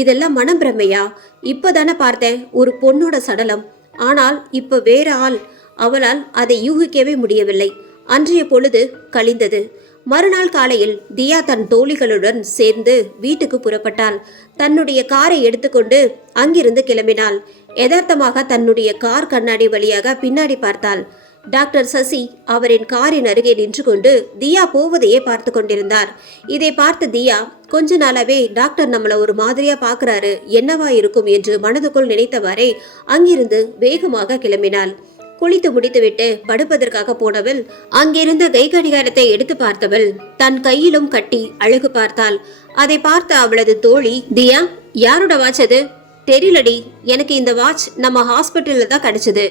இதெல்லாம் மனம் பிரமையா? இப்பதானே பார்த்தேன் ஒரு பொண்ணோட சடலம், ஆனால் இப்ப வேற ஆள். அவளால் அதை யூகிக்கவே முடியவில்லை. அன்றைய பொழுது கழிந்தது. மறுநாள் காலையில் தியா தன் தோழிகளுடன் சேர்ந்து வீட்டுக்கு புறப்பட்டாள். தன்னுடைய காரை எடுத்துக்கொண்டு அங்கிருந்து கிளம்பினாள். யதார்த்தமாக தன்னுடைய கார் கண்ணாடி வழியாக பின்னாடி பார்த்தாள். டாக்டர் சசி அவரின் காரின் அருகே நின்று கொண்டு தியா போவதையே பார்த்து கொண்டிருந்தார். இதை பார்த்த தியா கொஞ்ச நாளாவே டாக்டர் நம்மள ஒரு மாதிரியா பாக்குறாரு, என்னவா இருக்கும் என்று மனதுக்குள் நினைத்தவாறே அங்கிருந்து வேகமாக கிளம்பினாள். குளித்து முடித்துவிட்டு படுப்பதற்காக போனவள் அங்கிருந்த கை கடிகாரத்தை எடுத்து பார்த்தவள் தன் கையிலும் கட்டி அழகு பார்த்தாள். அதை பார்த்த அவளது தோழி, தியா, யாரோட வாட்ச் அது? தெரியலடி, எனக்கு இந்த வாட்ச் நம்ம ஹாஸ்பிட்டல்ல தான் கிடைச்சது.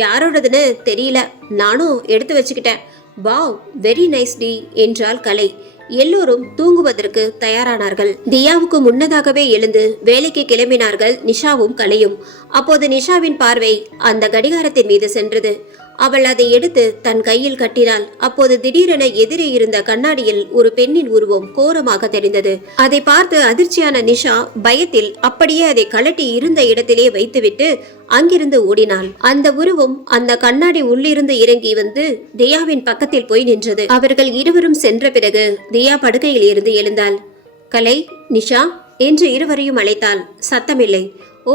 யாரோடதுன்னு தெரியல, நானும் எடுத்து வச்சுக்கிட்டேன். வாவ், வெரி நைஸ் டி என்றாள் கலை. எல்லோரும் தூங்குவதற்கு தயாரானார்கள். தியாவுக்கு முன்னதாகவே எழுந்து வேலைக்கு கிளம்பினார்கள் நிஷாவும் கலையும். அப்போது நிஷாவின் பார்வை அந்த கடிகாரத்தின் மீது சென்றது. அவள் அதை எடுத்து தன் கையில் கட்டினாள். அப்போது திடீரென எதிரே இருந்த கண்ணாடியில் ஒரு பெண்ணின் உருவம் கோரமாக தெரிந்தது. அதை பார்த்து அதிர்ச்சியான நிஷா பயத்தில் அப்படியே அதை கழட்டி இருந்த இடத்திலே வைத்துவிட்டு அங்கிருந்து ஓடினாள். அந்த உருவம் அந்த கண்ணாடி உள்ளிருந்து இறங்கி வந்து தியாவின் பக்கத்தில் போய் நின்றது. அவர்கள் இருவரும் சென்ற பிறகு தியா படுக்கையில் இருந்து எழுந்தாள். கலை, நிஷா என்று இருவரையும் அழைத்தாள். சத்தமில்லை. ஓ,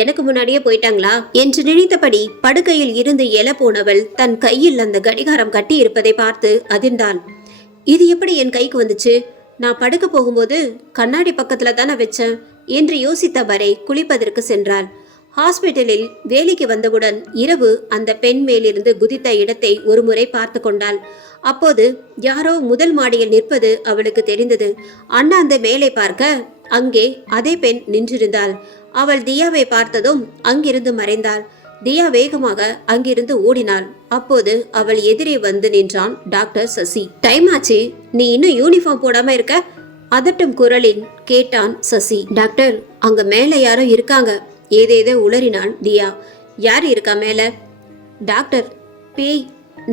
எனக்கு முன்னாடியே போயிட்டாங்களா என்று நினைத்தபடி படுக்கையில் இருந்து எழ போனவள் தன் கையில் அந்த கடிகாரம் கட்டி இருப்பதை பார்த்து அதிர்ந்தாள். இது எப்படி என் கைக்கு வந்துச்சு? நான் படுக்க போகும்போது கண்ணாடி பக்கத்துல தானே வச்சேன் என்று யோசித்தவரை குளிப்பதற்கு சென்றாள். ஹாஸ்பிட்டலில் வேலைக்கு வந்தவுடன் இரவு அந்த பெண் மேலிருந்து குதித்த இடத்தை ஒருமுறை பார்த்து கொண்டாள். அப்போது யாரோ முதல் மாடியில் நிற்பது அவளுக்கு தெரிந்தது. அண்ணாந்து மேலே பார்க்க அங்கே அதே பெண் நின்றிருந்தாள். அவள் தியாவை பார்த்ததும் அங்கிருந்து மறைந்தாள். தியா வேகமாக அங்கிருந்து ஓடினாள். அப்போது அவள் எதிரே வந்து நின்றான் டாக்டர் சசி. டைம் ஆச்சு, நீ இன்னும் யூனிஃபார்ம் போடாம இருக்க? அதட்டும் குரலில் கேட்டான் சசி. டாக்டர், அங்க மேல யாரோ இருக்காங்க, ஏதேதோ உளறினாள் தியா. யார் இருக்கா மேல? டாக்டர், பேய்.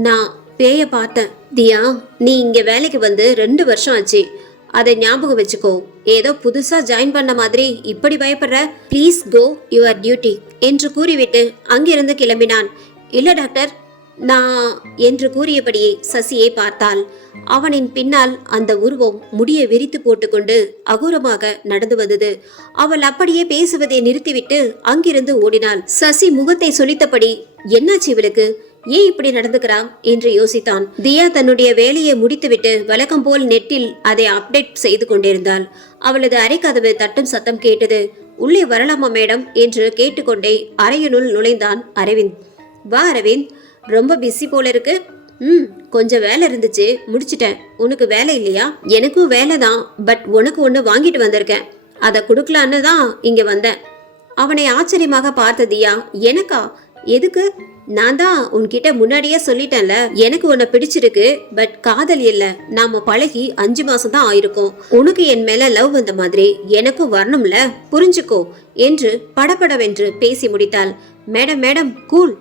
நான் பேய பார்த்தேன். தியா, நீ இங்க வேலைக்கு வந்து 2 வருஷம் ஆச்சு, அதை ஞாபகம் வச்சுக்கோ. ஏதோ புதுசா ஜாயின் பண்ண மாதிரி இப்படி பயப்படுற? ப்ளீஸ் கோ யுவர் டியூட்டி என்று கூறிவிட்டு அங்கிருந்து கிளம்பினான். இல்ல டாக்டர், நான் என்று கூறியபடியே சசியை பார்த்தாள். அவனின் பின்னால் அந்த உருவம் முடியை விரித்து போட்டுக்கொண்டு அகோரமாக நடந்து வந்தது. அவள் அப்படியே பேசுவதை நிறுத்திவிட்டு அங்கிருந்து ஓடினாள். சசி முகத்தை சொலித்தபடி, என்னாச்சு இவளுக்கு, ஏன் இப்படி நடந்துக்கிறான் என்று யோசித்தான். தியா தன்னுடைய வேலையை முடித்துவிட்டு வழக்கம் போல் நெட்டில் அதை அப்டேட் செய்து கொண்டிருந்தாள். அவளது அறைக்கதவு தட்டும் சத்தம் கேட்டது. உள்ளே வரலாமா மேடம் என்று கேட்டுக்கொண்டே அறையினுள் நுழைந்தான் அரவிந்த். வா அரவிந்த், ரொம்ப பிஸி போல இருக்கு. கொஞ்சம் வேலை இருந்துச்சு, முடிச்சிட்டேன். உனக்கு வேலை இல்லையா? எனக்கும் வேலை தான், பட் உனக்கு ஒன்று வாங்கிட்டு வந்திருக்கேன், அதை கொடுக்கலான்னு தான் இங்க வந்தேன். அவனை ஆச்சரியமாக பார்த்த தியா, எனக்கா? எதுக்கு? நான் தான் உன்கிட்ட முன்னாடியே சொல்லிட்டேன்ல, எனக்கு உன்னை பிடிச்சிருக்கு, பட் காதல் இல்ல. நாம பழகி 5 மாசம் தான் ஆயிருக்கும். உனக்கு என் மேல லவ் வந்த மாதிரி எனக்கும் வரணும்ல, புரிஞ்சுக்கோ என்று படபடவென்று பேசி முடித்தாள். மேடம் மேடம் கூல்,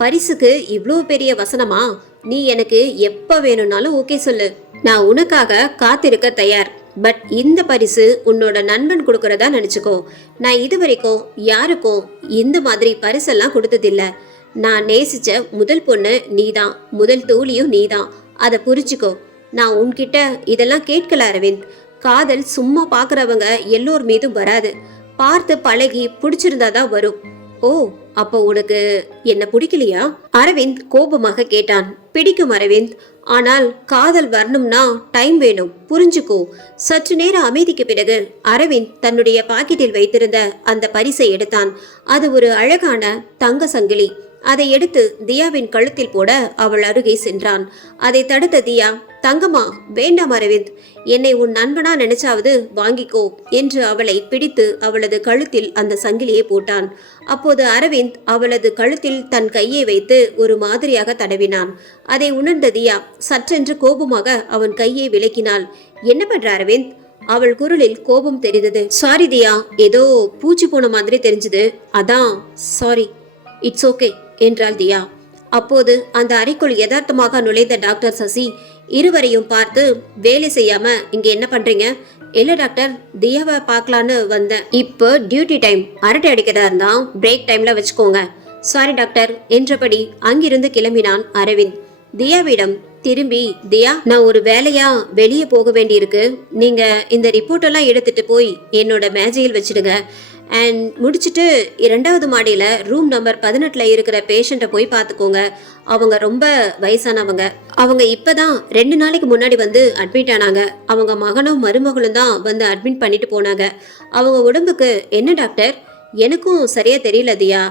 பரிசுக்கு இவ்வளவு பெரிய வசனமா? நீ எனக்கு எப்ப வேணும்னாலும் ஓகே சொல்லு, நான் உனக்காக காத்திருக்க தயார். பட் இந்த பரிசு உன்னோட நண்பன் கொடுக்கறதா நினைச்சுக்கோ. நான் இதுவரைக்கும் யாருக்கும் இந்த மாதிரி பரிசெல்லாம் கொடுத்ததில்ல. நான் நேசிச்ச முதல் பொண்ணு நீதான், முதல் தோழியும் நீதான், அதை புரிச்சுக்கோ. நான் உன்கிட்ட இதெல்லாம் கேட்கல அரவிந்த். காதல் சும்மா பாக்குறவங்க எல்லோர் மீதும் வராது, பார்த்து பழகி பிடிச்சிருந்தாதான் வரும். ஓ, அப்போ உனக்கு என்ன பிடிக்கலையா? அரவிந்த் கோபமாக கேட்டான். பிடிக்கும் அரவிந்த், ஆனால் காதல் வரணும்னா டைம் வேணும், புரிஞ்சுக்கோ. சற்று நேர அமைதிக்கு பிறகு அரவிந்த் தன்னுடைய பாக்கெட்டில் வைத்திருந்த அந்த பரிசை எடுத்தான். அது ஒரு அழகான தங்க சங்கிலி. அதை எடுத்து தியாவின் கழுத்தில் போட அவள் அருகே சென்றான். அதை தடுத்த தியா, தங்கம்மா வேண்டாம் அரவிந்த், என்னை உன் நண்பனா நினைச்சாவது வாங்கிக்கோ என்று அவளை பிடித்து அவளது கழுத்தில் அந்த சங்கிலியை போட்டான். அப்போது அரவிந்த் அவளது கழுத்தில் தன் கையை வைத்து ஒரு மாதிரியாக தடவினான். அதை உணர்ந்த தியா சற்றென்று கோபமாக அவன் கையை விலக்கினாள். என்ன பண்ற அரவிந்த்? அவள் குரலில் கோபம் தெரிந்தது. சாரி தியா, ஏதோ பூச்சி போன மாதிரி தெரிஞ்சது, அதான் சாரி. இட்ஸ் ஓகே என்றாள் தியா. அப்போது அந்த அறைக்குள் யதார்த்தமாக நுழைந்த டாக்டர் சசி இருவரையும் பார்த்து, வேலை செய்யாம இங்க என்ன பண்றீங்க? இல்ல டாக்டர், தியாவை பார்க்கலான்னு வந்தேன். இப்போ டியூட்டி டைம், அரட்டை அடிக்கிறதா இருந்தா பிரேக் டைம்ல வச்சுக்கோங்க. சாரி டாக்டர் என்றபடி அங்கிருந்து கிளம்பினான் அரவிந்த். தியாவிடம் திரும்பி, தியா, நான் ஒரு வேலையா வெளியே போக வேண்டியிருக்கு, நீங்க இந்த ரிப்போர்ட் எல்லாம் எடுத்துட்டு போய் என்னோட மேஜையில் வச்சிடுங்க. அண்ட் முடிச்சுட்டு 2வது மாடியில் ரூம் நம்பர் 18 இருக்கிற பேஷண்ட்டை போய் பார்த்துக்கோங்க. அவங்க ரொம்ப வயசானவங்க. அவங்க இப்போதான் 2 நாளைக்கு முன்னாடி வந்து அட்மிட் ஆனாங்க. அவங்க மகனும் மருமகளும் தான் வந்து அட்மிட் பண்ணிட்டு போனாங்க. அவங்க உடம்புக்கு என்ன டாக்டர்? எனக்கும் சரியா தெரியல தியா.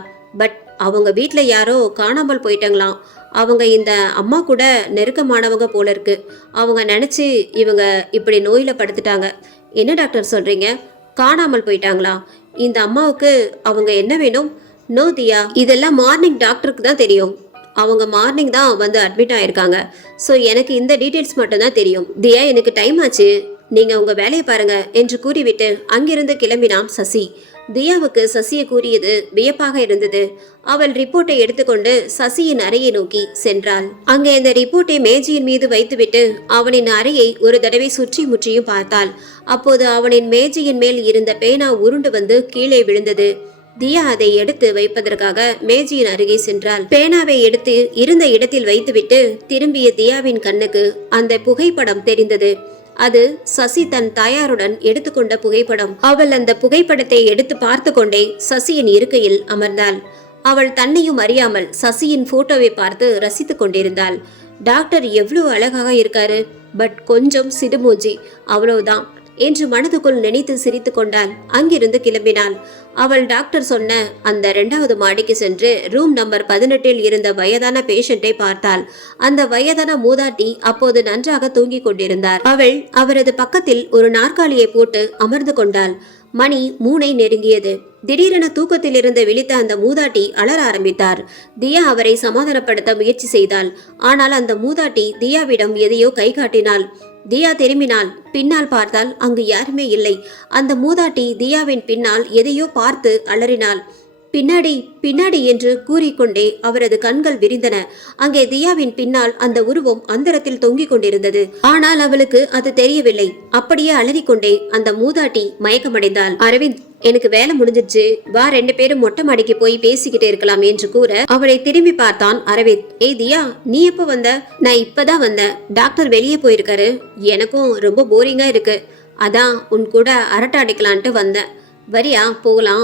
பட் அவங்க வீட்டில் யாரோ காணாமல் போயிட்டாங்களாம். அவங்க இந்த அம்மா கூட நெருக்கமானவங்க போல இருக்கு. அவங்க நினச்சி இவங்க இப்படி நோயில் படுத்துட்டாங்க. என்ன டாக்டர் சொல்கிறீங்க? காணாமல் போயிட்டாங்களா? இந்த அம்மாவுக்கு அவங்க என்ன வேணும்? நோ தியா, இதெல்லாம் மார்னிங் டாக்டருக்கு தான் தெரியும். அவங்க மார்னிங் தான் வந்து அட்மிட் ஆயிருக்காங்க. ஸோ எனக்கு இந்த டீட்டெயில்ஸ் மட்டும்தான் தெரியும். தியா, எனக்கு டைம் ஆச்சு, நீங்கள் உங்கள் வேலையை பாருங்க என்று கூறிவிட்டு அங்கிருந்து கிளம்பினான் சசி. தியாவுக்கு சசியை கூறியது வியப்பாக இருந்தது. அவள் ரிப்போர்ட்டை எடுத்துக்கொண்டு சசியின் அறையை நோக்கி சென்றாள். அங்கே அந்த ரிப்போர்ட்டை மேஜையின் மீது வைத்துவிட்டு அவனின் அறையை ஒரு தடவை சுற்றி முற்றியும் பார்த்தாள். அப்போது அவனின் மேஜையின் மேல் இருந்த பேனா உருண்டு வந்து கீழே விழுந்தது. தியா அதை எடுத்து வைப்பதற்காக மேஜையின் அருகே சென்றாள். பேனாவை எடுத்து இருந்த இடத்தில் வைத்துவிட்டு திரும்பிய தியாவின் கண்ணுக்கு அந்த புகைப்படம் தெரிந்தது. அது சசி தன் தாயாருடன் எடுத்துக்கொண்ட புகைப்படம். அவள் அந்த புகைப்படத்தை எடுத்து பார்த்து கொண்டே சசியின் இருக்கையில் அமர்ந்தாள். அவள் தன்னையும் அறியாமல் சசியின் போட்டோவை பார்த்து ரசித்து கொண்டிருந்தாள். டாக்டர் எவ்வளவு அழகாக இருக்காரு, பட் கொஞ்சம் சிடுமூஞ்சி, அவ்வளவுதான் என்று மனதுக்குள் நினைத்து சிரித்து கொண்டாள். அங்கிருந்து கிளம்பினாள். அவள் டாக்டர் சொன்ன அந்த 2வது மாடிக்கு சென்று ரூம் நம்பர் 18 இருந்த வயதான பேஷண்டை பார்த்தாள். அந்த வயதான மூதாட்டி அப்போது நன்றாக தூங்கிக் கொண்டிருந்தார். அவள் அவரது பக்கத்தில் ஒரு நாற்காலியை போட்டு அமர்ந்து கொண்டாள். மணி 3 நெருங்கியது. திடீரென தூக்கத்தில் இருந்து விழித்த அந்த மூதாட்டி அலற ஆரம்பித்தார். தியா அவரை சமாதானப்படுத்த முயற்சி செய்தாள். ஆனால் அந்த மூதாட்டி தியாவிடம் எதையோ கை காட்டினாள். தியா திரும்பினாள். பின்னால் பார்த்தால் அங்கு யாருமே இல்லை. அந்த மூதாட்டி தியாவின் பின்னால் எதையோ பார்த்து அலறினாள். பின்னாடி பின்னாடி என்று கூறிக்கொண்டே அவரது கண்கள் விரிந்தன. அங்கே தியாவின் பின்னால் அந்த உருவம் அந்தரத்தில் தொங்கிக் கொண்டிருந்தது. ஆனால் அவளுக்கு அது தெரியவில்லை. அப்படியே அலறிக்கொண்டே அந்த மூதாட்டி மயக்கமடைந்தாள். அரவிந்த், எனக்கு வேலை முடிஞ்சிருச்சு, வா 2 பேரும் மொட்டை மாடிக்கு போய் பேசிக்கிட்டே இருக்கலாம் என்று கூற அவளை திரும்பி பார்த்தான் அரவிந்த். ஏய் தியா, நீ எப்போ வந்த? நான் இப்பதான் வந்தேன். டாக்டர் வெளியே போயிருக்காரு. எனக்கும் ரொம்ப போரிங்கா இருக்கு. அதான் உன் கூட அரட்டை அடிக்கலான்ட்டு வந்தேன். வரியா, போகலாம்?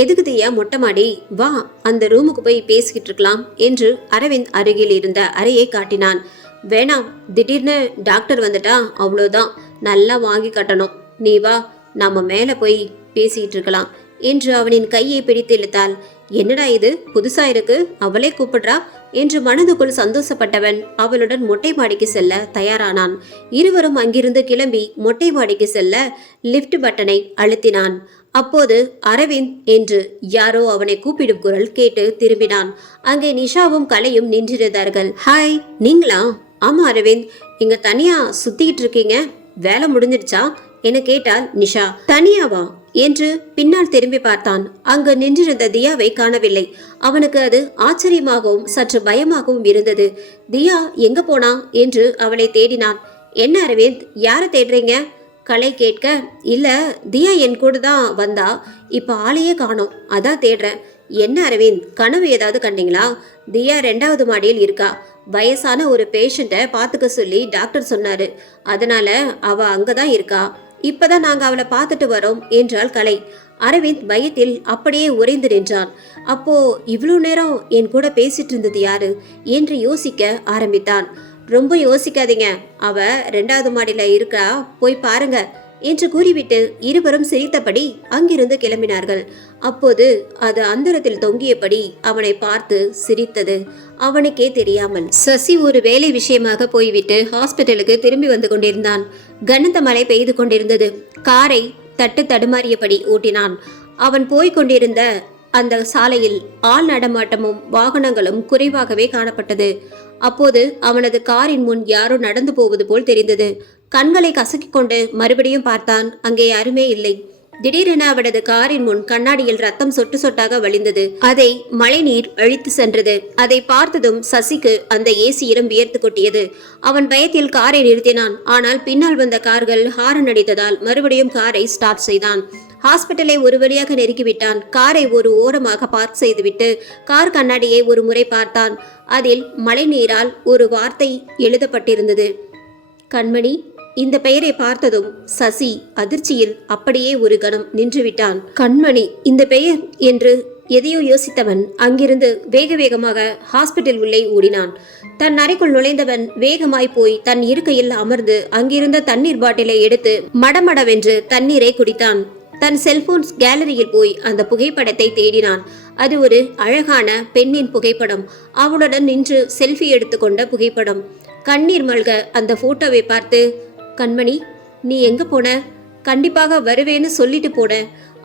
எதுக்கு தியா மொட்டை மாடி? வா, அந்த ரூமுக்கு போய் பேசிக்கிட்டு இருக்கலாம் என்று அரவிந்த் அருகில் இருந்த அறையை காட்டினான். வேணாம், திடீர்னு டாக்டர் வந்துட்டா அவ்வளோதான், நல்லா வாங்கி கட்டணும். நீ வா, நாம மேலே போய் பேசிக்கிட்டு இருக்கலாம் என்று அவனின் கையை பிடித்து இழுத்தாள். என்னடா இது புதுசா இருக்கு, அவளே கூப்பிடுறா என்று மனதுக்குள் சந்தோஷப்பட்டவன் அவளுடன் மொட்டை மாடிக்கு செல்ல தயாரானான். இருவரும் அங்கிருந்து கிளம்பி மொட்டை மாடிக்கு செல்ல லிஃப்ட் பட்டனை அழுத்தினான். அப்போது அரவிந்த் என்று யாரோ அவனை கூப்பிடும் குரல் கேட்டு திரும்பினான். அங்கே நிஷாவும் கலையும் நின்றிருந்தார்கள். ஹாய், நீங்களா? ஆமா அரவிந்த், இங்க தனியா சுத்திக்கிட்டு இருக்கீங்க, வேலை முடிஞ்சிடுச்சா என கேட்டாள் நிஷா. தனியாவா என்று பின்னால் திரும்பி பார்த்தான். அங்கு நின்றிருந்த தியாவை காணவில்லை. அவனுக்கு அது ஆச்சரியமாகவும் சற்று பயமாகவும் இருந்தது. தியா எங்க போனா என்று அவளை தேடினான். என்ன அரவிந்த், யாரை தேடுறீங்க? கலை கேட்க, இல்ல தியா என் கூட தான் வந்தா, இப்ப ஆளையே காணோம், அதான் தேடுறேன். என்ன அரவிந்த், கனவு ஏதாவது கண்டீங்களா? தியா 2வது மாடியில் இருக்கா. வயசான ஒரு பேஷண்ட்டை பார்த்துக்க சொல்லி டாக்டர் சொன்னாரு. அதனால அவ அங்கதான் இருக்கா. இப்பதான் நாங்க அவளை பார்த்துட்டு வரோம் என்றாள் கலை. அரவிந்த் பயத்தில் அப்படியே உறைந்து நின்றான். அப்போ இவ்வளவு நேரம் என் கூட பேசிட்டு இருந்தது யாரு என்று யோசிக்க ஆரம்பித்தான். ரொம்ப யோசிக்காதீங்க, அவ 2வது மாடியில இருக்கா, போய் பாருங்க என்று கூறிவிட்டு இருவரும் சிரித்தபடி அங்கிருந்து கிளம்பினார்கள். அப்போது அது அந்தரத்தில் தொங்கியபடி அவனை பார்த்து சிரித்தது அவனுக்கே தெரியாமல். சசி ஒரு வேலை விஷயமாக போய்விட்டு ஹாஸ்பிட்டலுக்கு திரும்பி வந்து கொண்டிருந்தான். கனத்த மழை பெய்து கொண்டிருந்தது. காரை தட்டு தடுமாறியபடி ஓட்டினான். அவன் போய்கொண்டிருந்த அந்த சாலையில் ஆள் நடமாட்டமும் வாகனங்களும் குறைவாகவே காணப்பட்டது. அப்போது அவனது காரின் முன் யாரோ நடந்து போவது போல் தெரிந்தது. கண்களை கசக்கிக் கொண்டு மறுபடியும் பார்த்தான். அங்கே யாருமே இல்லை. திடீரென அவனது காரின் முன் கண்ணாடியில் ரத்தம் சொட்டு சொட்டாக வழிந்தது. அதை மழைநீர் அழித்து சென்றது. அதை பார்த்ததும் சசிக்கு அந்த ஏசியிடம் வியர்த்து கொட்டியது. அவன் பயத்தில் காரை நிறுத்தினான். ஆனால் பின்னால் வந்த கார்கள் ஹாரன் அடித்ததால் மறுபடியும் காரை ஸ்டார்ட் செய்தான். ஹாஸ்பிட்டலை ஒரு வழியாக நெருக்கிவிட்டான். காரை ஒரு ஓரமாக பார்க் செய்துவிட்டு கார் கண்ணாடியை ஒரு முறை பார்த்தான். அதில் மழை நீரால் ஒரு வார்த்தை எழுதப்பட்டிருந்தது. கண்மணி. இந்த பெயரை பார்த்ததும் சசி அதிர்ச்சியில் அப்படியே ஒரு கணம் நின்றுவிட்டான். கண்மணி இந்த பெயர் என்று எதையோ யோசித்தவன் அங்கிருந்து வேக வேகமாக ஹாஸ்பிட்டல் உள்ளே ஓடினான். தன் அறைக்குள் நுழைந்தவன் வேகமாய் போய் தன் இருக்கையில் அமர்ந்து அங்கிருந்த தண்ணீர் பாட்டிலை எடுத்து மடமடவென்று தண்ணீரை குடித்தான். தன் செல்போன் கேலரியில் போய் அந்த புகைப்படத்தை தேடினான். அது ஒரு அழகான பெண்ணின் புகைப்படம். அவளுடன் நின்று செல்ஃபி எடுத்துக்கொண்ட புகைப்படம். கண்ணீர் மல்க அந்த போட்டோவை பார்த்து, கண்மணி நீ எங்க போன? கண்டிப்பாக வருவேன்னு சொல்லிட்டு போன.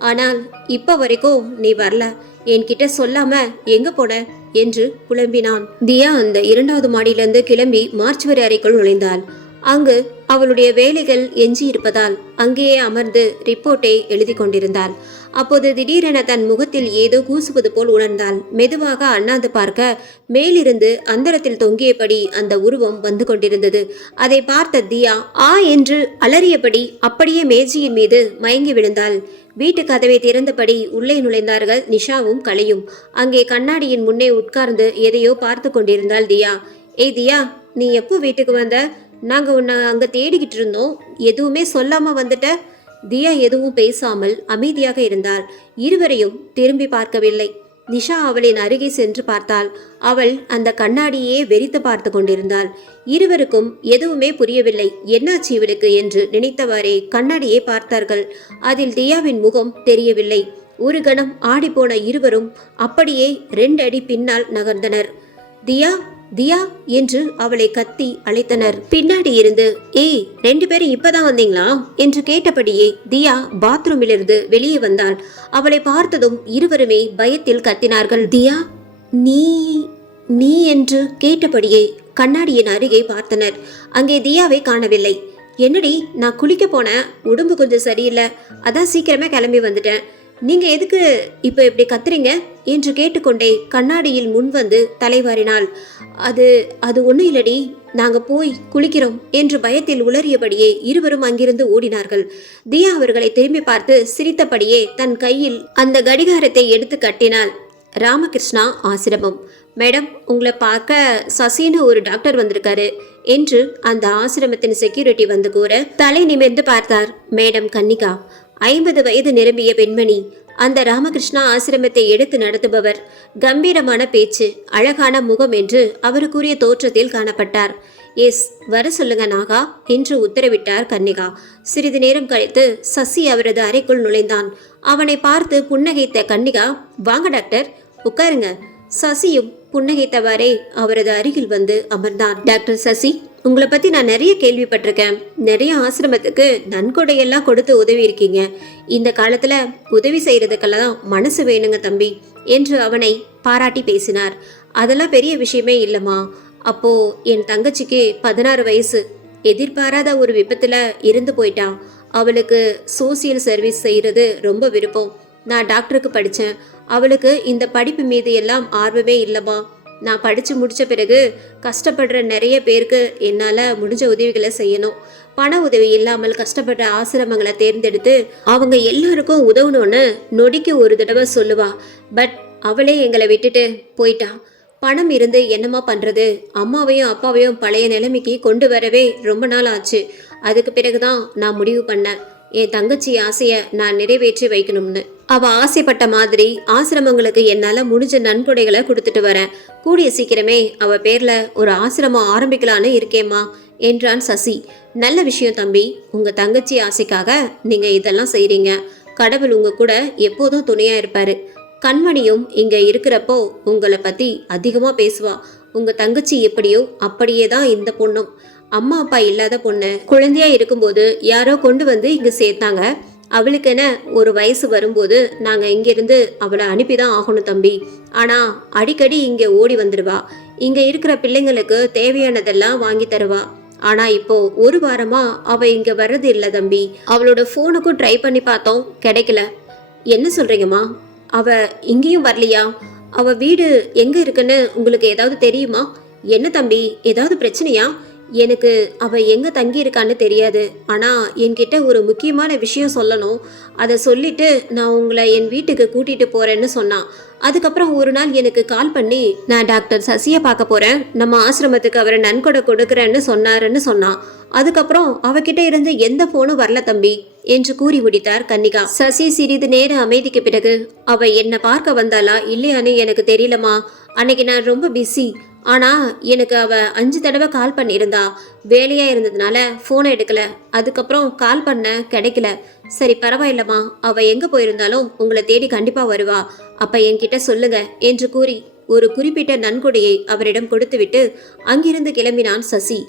ஆனால் இப்ப வரைக்கும் நீ வரல. என்கிட்ட சொல்லாம எங்க போன என்று புலம்பினான். தியா அந்த 2வது மாடியிலிருந்து கிளம்பி மார்ச்சுவரி அறைக்குள் நுழைந்தாள். அங்கு அவளுடைய வேலைகள் எஞ்சி இருப்பதால் அங்கேயே அமர்ந்து ரிப்போர்ட்டை எழுதி கொண்டிருந்தாள். அப்போது திடீரென தன் முகத்தில் ஏதோ கூசுவது போல் உணர்ந்தாள். மெதுவாக அண்ணாந்து பார்க்க மேலிருந்து அந்தரத்தில் தொங்கியபடி அந்த உருவம் வந்து கொண்டிருந்தது. அதை பார்த்த தியா ஆ என்று அலறியபடி அப்படியே மேஜையின் மீது மயங்கி விழுந்தாள். வீட்டு கதவை திறந்தபடி உள்ளே நுழைந்தார்கள் நிஷாவும் கலையும். அங்கே கண்ணாடியின் முன்னே உட்கார்ந்து எதையோ பார்த்து கொண்டிருந்தாள் தியா. ஏய் தியா, நீ எப்போ வீட்டுக்கு வந்த? நாங்க உன்னை அங்க தேடிக்கிட்டு இருந்தோம். எதுவுமே சொல்லாம வந்துட்ட. தியா எதுவும் பேசாமல் அமைதியாக இருந்தாள். இருவரையும் திரும்பி பார்க்கவில்லை. நிஷா அவளின் அருகே சென்று பார்த்தாள். அவள் அந்த கண்ணாடியே வெறித்து பார்த்து கொண்டிருந்தாள். இருவருக்கும் எதுவுமே புரியவில்லை. என்னாச்சு இவளுக்கு என்று நினைத்தவாறே கண்ணாடியை பார்த்தார்கள். அதில் தியாவின் முகம் தெரியவில்லை. ஒரு கணம் ஆடிப்போன இருவரும் அப்படியே 2 அடி பின்னால் நகர்ந்தனர். தியா தியா என்று அவளை கத்தி அழைத்தனர். பின்னாடி இருந்து ஏய் 2 பேரும் இப்பதான் வந்தீங்களா என்று கேட்டபடியே தியா பாத்ரூமிலிருந்து வெளியே வந்தாள். அவளை பார்த்ததும் இருவருமே பயத்தில் கத்தினார்கள். தியா நீ நீ என்று கேட்டபடியே கண்ணாடியின் அருகே பார்த்தனர். அங்கே தியாவை காணவில்லை. என்னடி, நான் குளிக்க போனேன், உடம்பு கொஞ்சம் சரியில்லை, அதான் சீக்கிரமே கிளம்பி வந்துட்டேன். நீங்க எதுக்கு இப்ப இப்படி கத்துறீங்க என்று கேட்டுக்கொண்டே கண்ணாடியில் முன் வந்து தலைவாரினாள். அது ஒன்றும் இல்லடி, நாங்க போய் குளிக்கிறோம் என்று பயத்தில் உளறியபடியே இருவரும் அங்கிருந்து ஓடினார்கள். தியா அவர்களை திரும்பி பார்த்து சிரித்தபடியே தன் கையில் அந்த கடிகாரத்தை எடுத்து கட்டினாள். ராமகிருஷ்ணா ஆசிரமம். மேடம், உங்களை பார்க்க சசின்னு ஒரு டாக்டர் வந்திருக்காரு என்று அந்த ஆசிரமத்தின் செக்யூரிட்டி வந்து கூற தலை நிமிர்ந்து பார்த்தார். மேடம் கன்னிகா, 50 வயது நிரம்பிய பெண்மணி. அந்த ராமகிருஷ்ணா ஆசிரமத்தை எடுத்து நடத்துபவர். கம்பீரமான பேச்சு, அழகான முகம் என்று அவருக்குரிய தோற்றத்தில் காணப்பட்டார். எஸ், வர சொல்லுங்க நாகா என்று உத்தரவிட்டார் கன்னிகா. சிறிது நேரம் கழித்து சசி அவரது அறைக்குள் நுழைந்தான். அவனை பார்த்து புன்னகைத்த கன்னிகா, வாங்க டாக்டர், உட்காருங்க. சசியும் புன்னகைத்தவாறே அவரது அருகில் வந்து அமர்ந்தான். டாக்டர் சசி, உங்களை பத்தி நான் நிறைய கேள்விப்பட்டிருக்கேன். நிறைய ஆசிரமத்துக்கு நன்கொடையெல்லாம் கொடுத்து உதவி இருக்கீங்க. இந்த காலத்துல உதவி செய்யறதுக்கெல்லாம் மனசு வேணுங்க தம்பி என்று அவனை பாராட்டி பேசினார். அதெல்லாம் பெரிய விஷயமே இல்லைம்மா. அப்போ என் தங்கச்சிக்கு 16 வயசு. எதிர்பாராத ஒரு விபத்துல இருந்து போயிட்டான். அவளுக்கு சோசியல் சர்வீஸ் செய்யறது ரொம்ப விருப்பம். நான் டாக்டருக்கு படித்தேன். அவளுக்கு இந்த படிப்பு மீது எல்லாம் ஆர்வமே இல்லைம்மா. நான் படித்து முடித்த பிறகு கஷ்டப்படுற நிறைய பேருக்கு என்னால் முடிஞ்ச உதவிகளை செய்யணும். பண உதவி இல்லாமல் கஷ்டப்படுற ஆசிரமங்களை தேர்ந்தெடுத்து அவங்க எல்லாருக்கும் உதவணும்னு நொடிக்கு ஒரு தடவை சொல்லுவா. பட் அவளே எங்களை விட்டுட்டு போயிட்டா. பணம் இருந்து என்னமா பண்ணுறது? அம்மாவையும் அப்பாவையும் பழைய நிலைமைக்கு கொண்டு வரவே ரொம்ப நாள் ஆச்சு. அதுக்கு பிறகுதான் நான் முடிவு பண்ணேன், என் தங்கச்சி ஆசையை நான் நிறைவேற்றி வைக்கணும்னு. அவள் ஆசைப்பட்ட மாதிரி ஆசிரமங்களுக்கு என்னால் முடிஞ்ச நன்கொடைகளை கொடுத்துட்டு வரேன். கூடிய சீக்கிரமே அவள் பேரில் ஒரு ஆசிரமம் ஆரம்பிக்கலான்னு இருக்கேம்மா என்றான் சசி. நல்ல விஷயம் தம்பி, உங்கள் தங்கச்சி ஆசைக்காக நீங்கள் இதெல்லாம் செய்கிறீங்க. கடவுள் உங்கள் கூட எப்போதும் துணையாக இருப்பார். கண்மணியும் இங்கே இருக்கிறப்போ உங்களை பற்றி அதிகமாக பேசுவா. உங்கள் தங்கச்சி எப்படியோ அப்படியே தான் இந்த பொண்ணும். அம்மா அப்பா இல்லாத பொண்ணு குழந்தையா இருக்கும்போது யாரோ கொண்டு வந்து இங்கே சேர்த்தாங்க. அவளுக்கென ஒரு வயசு வரும்போது நாங்கள் இங்கேருந்து அவளை அனுப்பிதான் ஆகணும் தம்பி. ஆனால் அடிக்கடி இங்கே ஓடி வந்துடுவா. இங்கே இருக்கிற பிள்ளைங்களுக்கு தேவையானதெல்லாம் வாங்கி தருவா. ஆனால் இப்போ ஒரு வாரமா அவள் இங்கே வர்றது இல்லை தம்பி. அவளோட ஃபோனுக்கும் ட்ரை பண்ணி பார்த்தோம், கிடைக்கல. என்ன சொல்கிறீங்கம்மா? அவள் இங்கேயும் வரலையா? அவள் வீடு எங்கே இருக்குன்னு உங்களுக்கு ஏதாவது தெரியுமா? என்ன தம்பி, ஏதாவது பிரச்சனையா? எனக்கு அவ எங்க தங்கி இருக்கான்னு தெரியாது. ஆனா என்கிட்ட ஒரு முக்கியமான விஷயம் சொல்லணும். அதை சொல்லிட்டு நான் உங்களை என் வீட்டுக்கு கூட்டிட்டு போறேன்னு சொன்னான். அதுக்கப்புறம் ஒரு நாள் எனக்கு கால் பண்ணி நான் டாக்டர் சசியை பார்க்க போறேன், நம்ம ஆசிரமத்துக்கு அவரை நன்கொடை கொடுக்குறேன்னு சொன்னாருன்னு சொன்னான். அதுக்கப்புறம் அவகிட்ட இருந்து எந்த போனும் வரல தம்பி என்று கூறி முடித்தார் கன்னிகா. சசி சிறிது நேர அமைதிக்கு பிறகு, அவ என்ன பார்க்க வந்தாளா இல்லையான்னு எனக்கு தெரியலமா. அன்னைக்கு நான் ரொம்ப பிஸி. ஆனா எனக்கு அவ 5 தடவை கால் பண்ணியிருந்தா. வேலையா இருந்ததுனால போனை எடுக்கல. அதுக்கப்புறம் கால் பண்ண கிடைக்கல. சரி பரவாயில்லம்மா, அவ எங்க போயிருந்தாலும் உங்களை தேடி கண்டிப்பா வருவா. அப்ப என்கிட்ட சொல்லுங்க என்று கூறி ஒரு குறிப்பிட்ட நன்கொடையை அவரிடம் கொடுத்துவிட்டு அங்கிருந்து கிளம்பினான் சசி.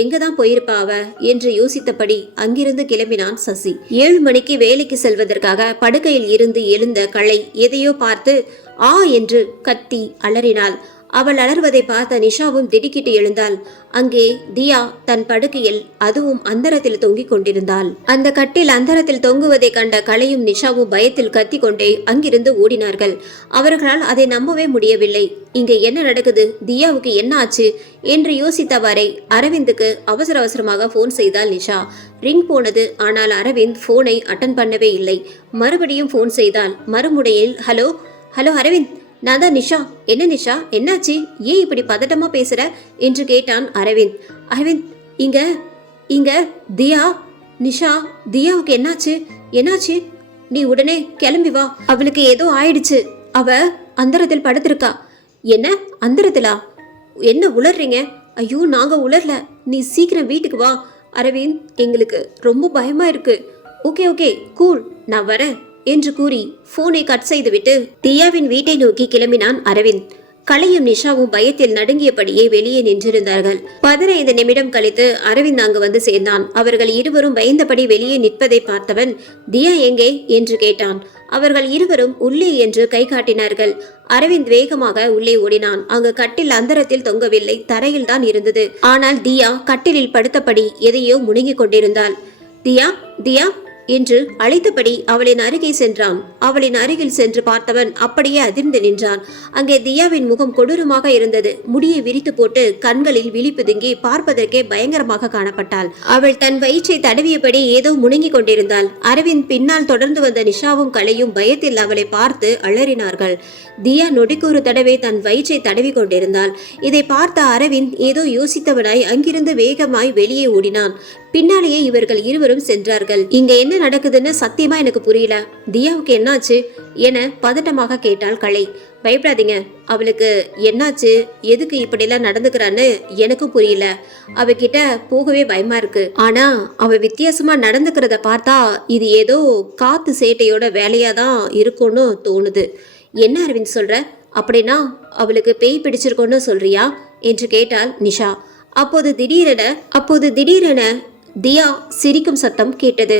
எங்க தான் போயிருப்பா அவ என்று யோசித்தபடி அங்கிருந்து கிளம்பினான் சசி. 7 மணிக்கு வேலைக்கு செல்வதற்காக படுக்கையில் இருந்து எழுந்த கலை எதையோ பார்த்து ஆ என்று கத்தி அலறினாள். அவள் அலறுவதை பார்த்த நிஷாவும் திடுக்கிட்டு எழுந்தாள். அங்கே தியா தன் படுக்கையில், அதுவும் அந்தரத்தில் தொங்கிக் கொண்டிருந்தாள். அந்த கட்டில் அந்தரத்தில் தொங்குவதை கண்ட கலையும் நிஷாவும் பயத்தில் கத்தி கொண்டே அங்கிருந்து ஓடினார்கள். அவர்களால் அதை நம்பவே முடியவில்லை. இங்கே என்ன நடக்குது, தியாவுக்கு என்ன ஆச்சு என்று யோசித்தவாறே அரவிந்துக்கு அவசர அவசரமாக போன் செய்தாள் நிஷா. ரிங் போனது. ஆனால் அரவிந்த் போனை அட்டன் பண்ணவே இல்லை. மறுபடியும் போன் செய்தாள். மறுமுனையில் ஹலோ ஹலோ அரவிந்த், நான் தான் நிஷா. என்ன நிஷா, என்னாச்சு, ஏன் இப்படி பதட்டமா பேசுற என்று கேட்டான் அரவிந்த். அரவிந்த், இங்க இங்க தியா. நிஷா, தியாவுக்கு என்னாச்சு என்னாச்சு, நீ உடனே கிளம்பி வா, அவளுக்கு ஏதோ ஆயிடுச்சு, அவ அந்தரத்தில் படுத்திருக்கா. என்ன அந்தரத்திலா, என்ன உளர்றீங்க? ஐயோ நாங்க உளரல, நீ சீக்கிரம் வீட்டுக்கு வா. அரவிந்த், எங்களுக்கு ரொம்ப பயமா இருக்கு. ஓகே ஓகே கூல், நான் வரேன் என்று கூறி போனை கட் செய்துவிட்டு தியாவின் வீட்டை நோக்கி கிளம்பினான் அரவிந்த். கலையும் நிஷாவும் பயத்தில் நடுங்கியபடியே வெளியே நின்றிருந்தார்கள். 15 நிமிடம் கழித்து அரவிந்த் அங்கு வந்து சேர்ந்தான். அவர்கள் இருவரும் பயந்தபடி வெளியே நிற்பதை பார்த்தவன் தியா எங்கே என்று கேட்டான். அவர்கள் இருவரும் உள்ளே என்று கை காட்டினார்கள். அரவிந்த் வேகமாக உள்ளே ஓடினான். அங்கு கட்டில் அந்தரத்தில் தொங்கவில்லை, தரையில் தான் இருந்தது. ஆனால் தியா கட்டிலில் படுத்தபடி எதையோ முணுங்கிக் கொண்டிருந்தாள். தியா தியா என்று அழைத்தபடி அவளின் அருகே சென்றான். அவளின் அருகில் சென்று பார்த்தவன் அப்படியே அதிர்ந்து நின்றான். அங்கே தியாவின் முகம் கொடூரமாக இருந்தது. முடியை விரித்து போட்டு கண்களில் விழி பிதுங்கி பார்ப்பதற்கே பயங்கரமாக காணப்பட்டாள். அவள் தன் வயிற்றை தடவியபடி ஏதோ முணங்கிக் கொண்டிருந்தாள். அரவிந்த் பின்னால் தொடர்ந்து வந்த நிஷாவும் கலையும் பயத்தில் அவளை பார்த்து அலறினார்கள். தியா நொடிக்கொரு தடவை தன் வயிற்றை தடவி கொண்டிருந்தாள். இதை பார்த்த அரவிந்த் ஏதோ யோசித்தவனாய் அங்கிருந்து வேகமாய் வெளியே ஓடினான். பின்னாலேயே இவர்கள் இருவரும் சென்றார்கள். இங்க என்ன நடக்குதுன்னு சத்தியமா எனக்கு புரியல. தியாவுக்கு என்னாச்சு என பதட்டமாக கேட்டாள் கலை. பயப்படாதீங்க, அவளுக்கு என்னாச்சு, எதுக்கு இப்படிலாம் நடந்துக்கிறான்னு எனக்கும் புரியல. அவகிட்ட போகவே பயமா இருக்கு. ஆனா அவ வித்தியாசமா நடந்துக்கிறத பார்த்தா இது ஏதோ காத்து சேட்டையோட வேலையாதான் இருக்கும்னு தோணுது. என்ன அரவிந்த் சொல்ற? அப்படின்னா அவளுக்கு பேய் பிடிச்சிருக்கோன்னு சொல்றியா என்று கேட்டாள் நிஷா. அப்போது திடீரென தியா சிரிக்கும் சத்தம் கேட்டது.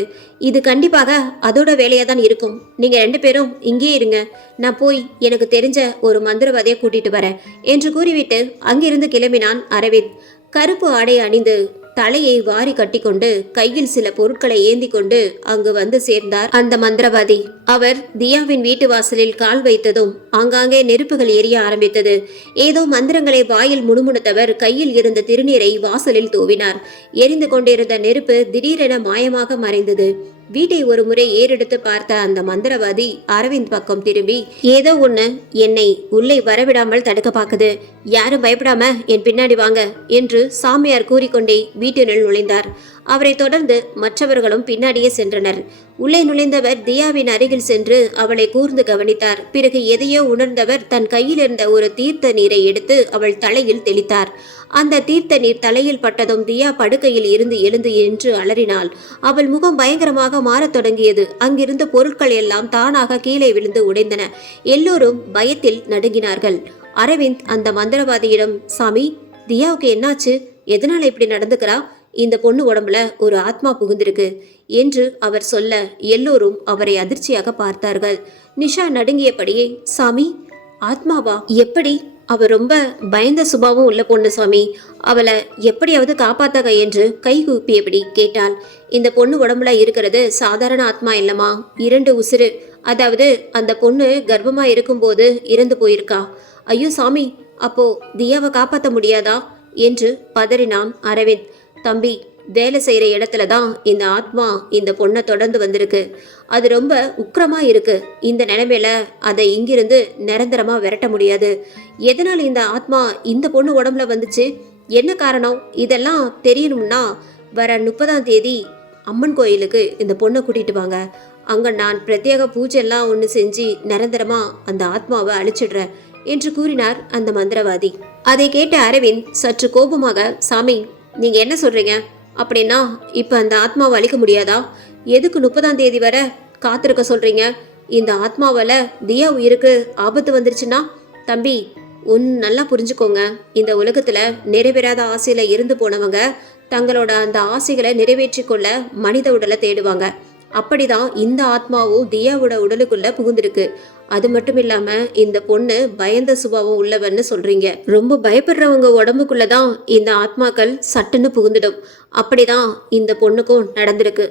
இது கண்டிப்பாக அதோட வேலையா தான் இருக்கும். நீங்க 2 பேரும் இங்கே இருங்க, நான் போய் எனக்கு தெரிஞ்ச ஒரு மந்திரவாதியை கூட்டிட்டு வரேன் என்று கூறிவிட்டு அங்கிருந்து கிளம்பினான் அரவிந்த். கருப்பு ஆடை அணிந்து தலையை வாரி கட்டிக்கொண்டு கையில் சில பொருட்களை ஏந்தி கொண்டு அங்கு வந்து சேர்ந்தார் அந்த மந்திரவாதி. அவர் தியாவின் வீட்டு வாசலில் கால் வைத்ததும் ஆங்காங்கே நெருப்புகள் எரிய ஆரம்பித்தது. ஏதோ மந்திரங்களை வாயில் முணுமுணுத்தவர் கையில் இருந்த திருநீரை வாசலில் தூவினார். எரிந்து கொண்டிருந்த நெருப்பு திடீரென மாயமாக மறைந்தது. வீட்டை ஒரு முறை ஏறெடுத்து பார்த்த அந்த மந்திரவாதி அரவிந்த் பக்கம் திரும்பி, ஏதோ ஒண்ணு என்னை உள்ளே வரவிடாமல் தடுக்க பாக்குது, யாரும் பயப்படாம என் பின்னாடி வாங்க என்று சாமியார் கூறிக்கொண்டே வீட்டினுள் நுழைந்தார். அவரை தொடர்ந்து மற்றவர்களும் பின்னாடியே சென்றனர். உள்ளே நுழைந்தவர் தியாவின் அருகில் சென்று அவளை கூர்ந்து கவனித்தார். பிறகு எதையோ உணர்ந்தவர் தன் கையில் இருந்த ஒரு தீர்த்த நீரை எடுத்து அவள் தலையில் தெளித்தார். அந்த தீர்த்த நீர் தலையில் பட்டதும் தியா படுக்கையில் இருந்து எழுந்து என்று அலறினாள். அவள் முகம் பயங்கரமாக மாறத் தொடங்கியது. அங்கிருந்த பொருட்கள் எல்லாம் தானாக கீழே விழுந்து உடைந்தன. எல்லோரும் பயத்தில் நடுங்கினார்கள். அரவிந்த் அந்த மந்திரவாதியிடம், சாமி, தியாவுக்கு என்னாச்சு, எதனால இப்படி நடந்துக்கிறா, இந்த பொண்ணு உடம்புல ஒரு ஆத்மா புகுந்திருக்கு என்று அவர் சொல்ல எல்லோரும் அவரை அதிர்ச்சியாக பார்த்தார்கள். நிஷா நடுங்கியபடியே, சாமி, ஆத்மாவா, எப்படி? அவ ரொம்ப பயந்த சுபாவம் உள்ள பொண்ணு சாமி, அவளை எப்படியாவது காப்பாத்தாங்க என்று கை கூப்பியபடி கேட்டாள். இந்த பொண்ணு உடம்புல இருக்கிறது சாதாரண ஆத்மா இல்லம்மா, 2 உசுறு. அதாவது அந்த பொண்ணு கர்ப்பமா இருக்கும்போது இறந்து போயிருக்கா. ஐயோ சாமி, அப்போ தியாவை காப்பாற்ற முடியாதா என்று பதறினான் அரவிந்த். தம்பி, வேலை செய்கிற இடத்துல தான் இந்த ஆத்மா இந்த பொண்ணை தொடர்ந்து வந்திருக்கு. அது ரொம்ப உக்கிரமா இருக்கு. இந்த நிலைமையில அதை இங்கிருந்து நிரந்தரமா விரட்ட முடியாது. எதனால் இந்த ஆத்மா இந்த பொண்ணு உடம்புல வந்துச்சு, என்ன காரணம், இதெல்லாம் தெரியணும்னா வர 30ஆம் தேதி அம்மன் கோயிலுக்கு இந்த பொண்ணை கூட்டிட்டு வாங்க. அங்க நான் பிரத்யேக பூஜை எல்லாம் ஒன்று செஞ்சு நிரந்தரமா அந்த ஆத்மாவை அழிச்சிடுறேன் என்று கூறினார் அந்த மந்திரவாதி. அதை கேட்ட அரவிந்த் சற்று கோபமாக, சாமி, நீங்க என்ன சொல்றீங்க? அப்படின்னா இப்ப அந்த ஆத்மாவை அழிக்க முடியாதா? எதுக்கு 30ஆம் தேதி வரை காத்திருக்க சொல்றீங்க? இந்த ஆத்மாவால தியா உயிருக்கு ஆபத்து வந்துருச்சுன்னா? தம்பி, நல்லா புரிஞ்சுக்கோங்க. இந்த உலகத்துல நிறைவேறாத ஆசையில இருந்து போனவங்க தங்களோட அந்த ஆசைகளை நிறைவேற்றி கொள்ள மனித உடலை தேடுவாங்க. அப்படிதான் இந்த ஆத்மாவும் தியாவோட உடலுக்குள்ள புகுந்திருக்கு. அது மட்டும் இல்லாம இந்த பொண்ணு பயந்த சுபாவம் உள்ளவன்னு சொல்றீங்க. ரொம்ப பயப்படுறவங்க உடம்புக்குள்ளதான் இந்த ஆத்மாக்கள் சட்டுன்னு புகுந்துடும். அப்படிதான் இந்த பொண்ணுக்கும் நடந்திருக்கு.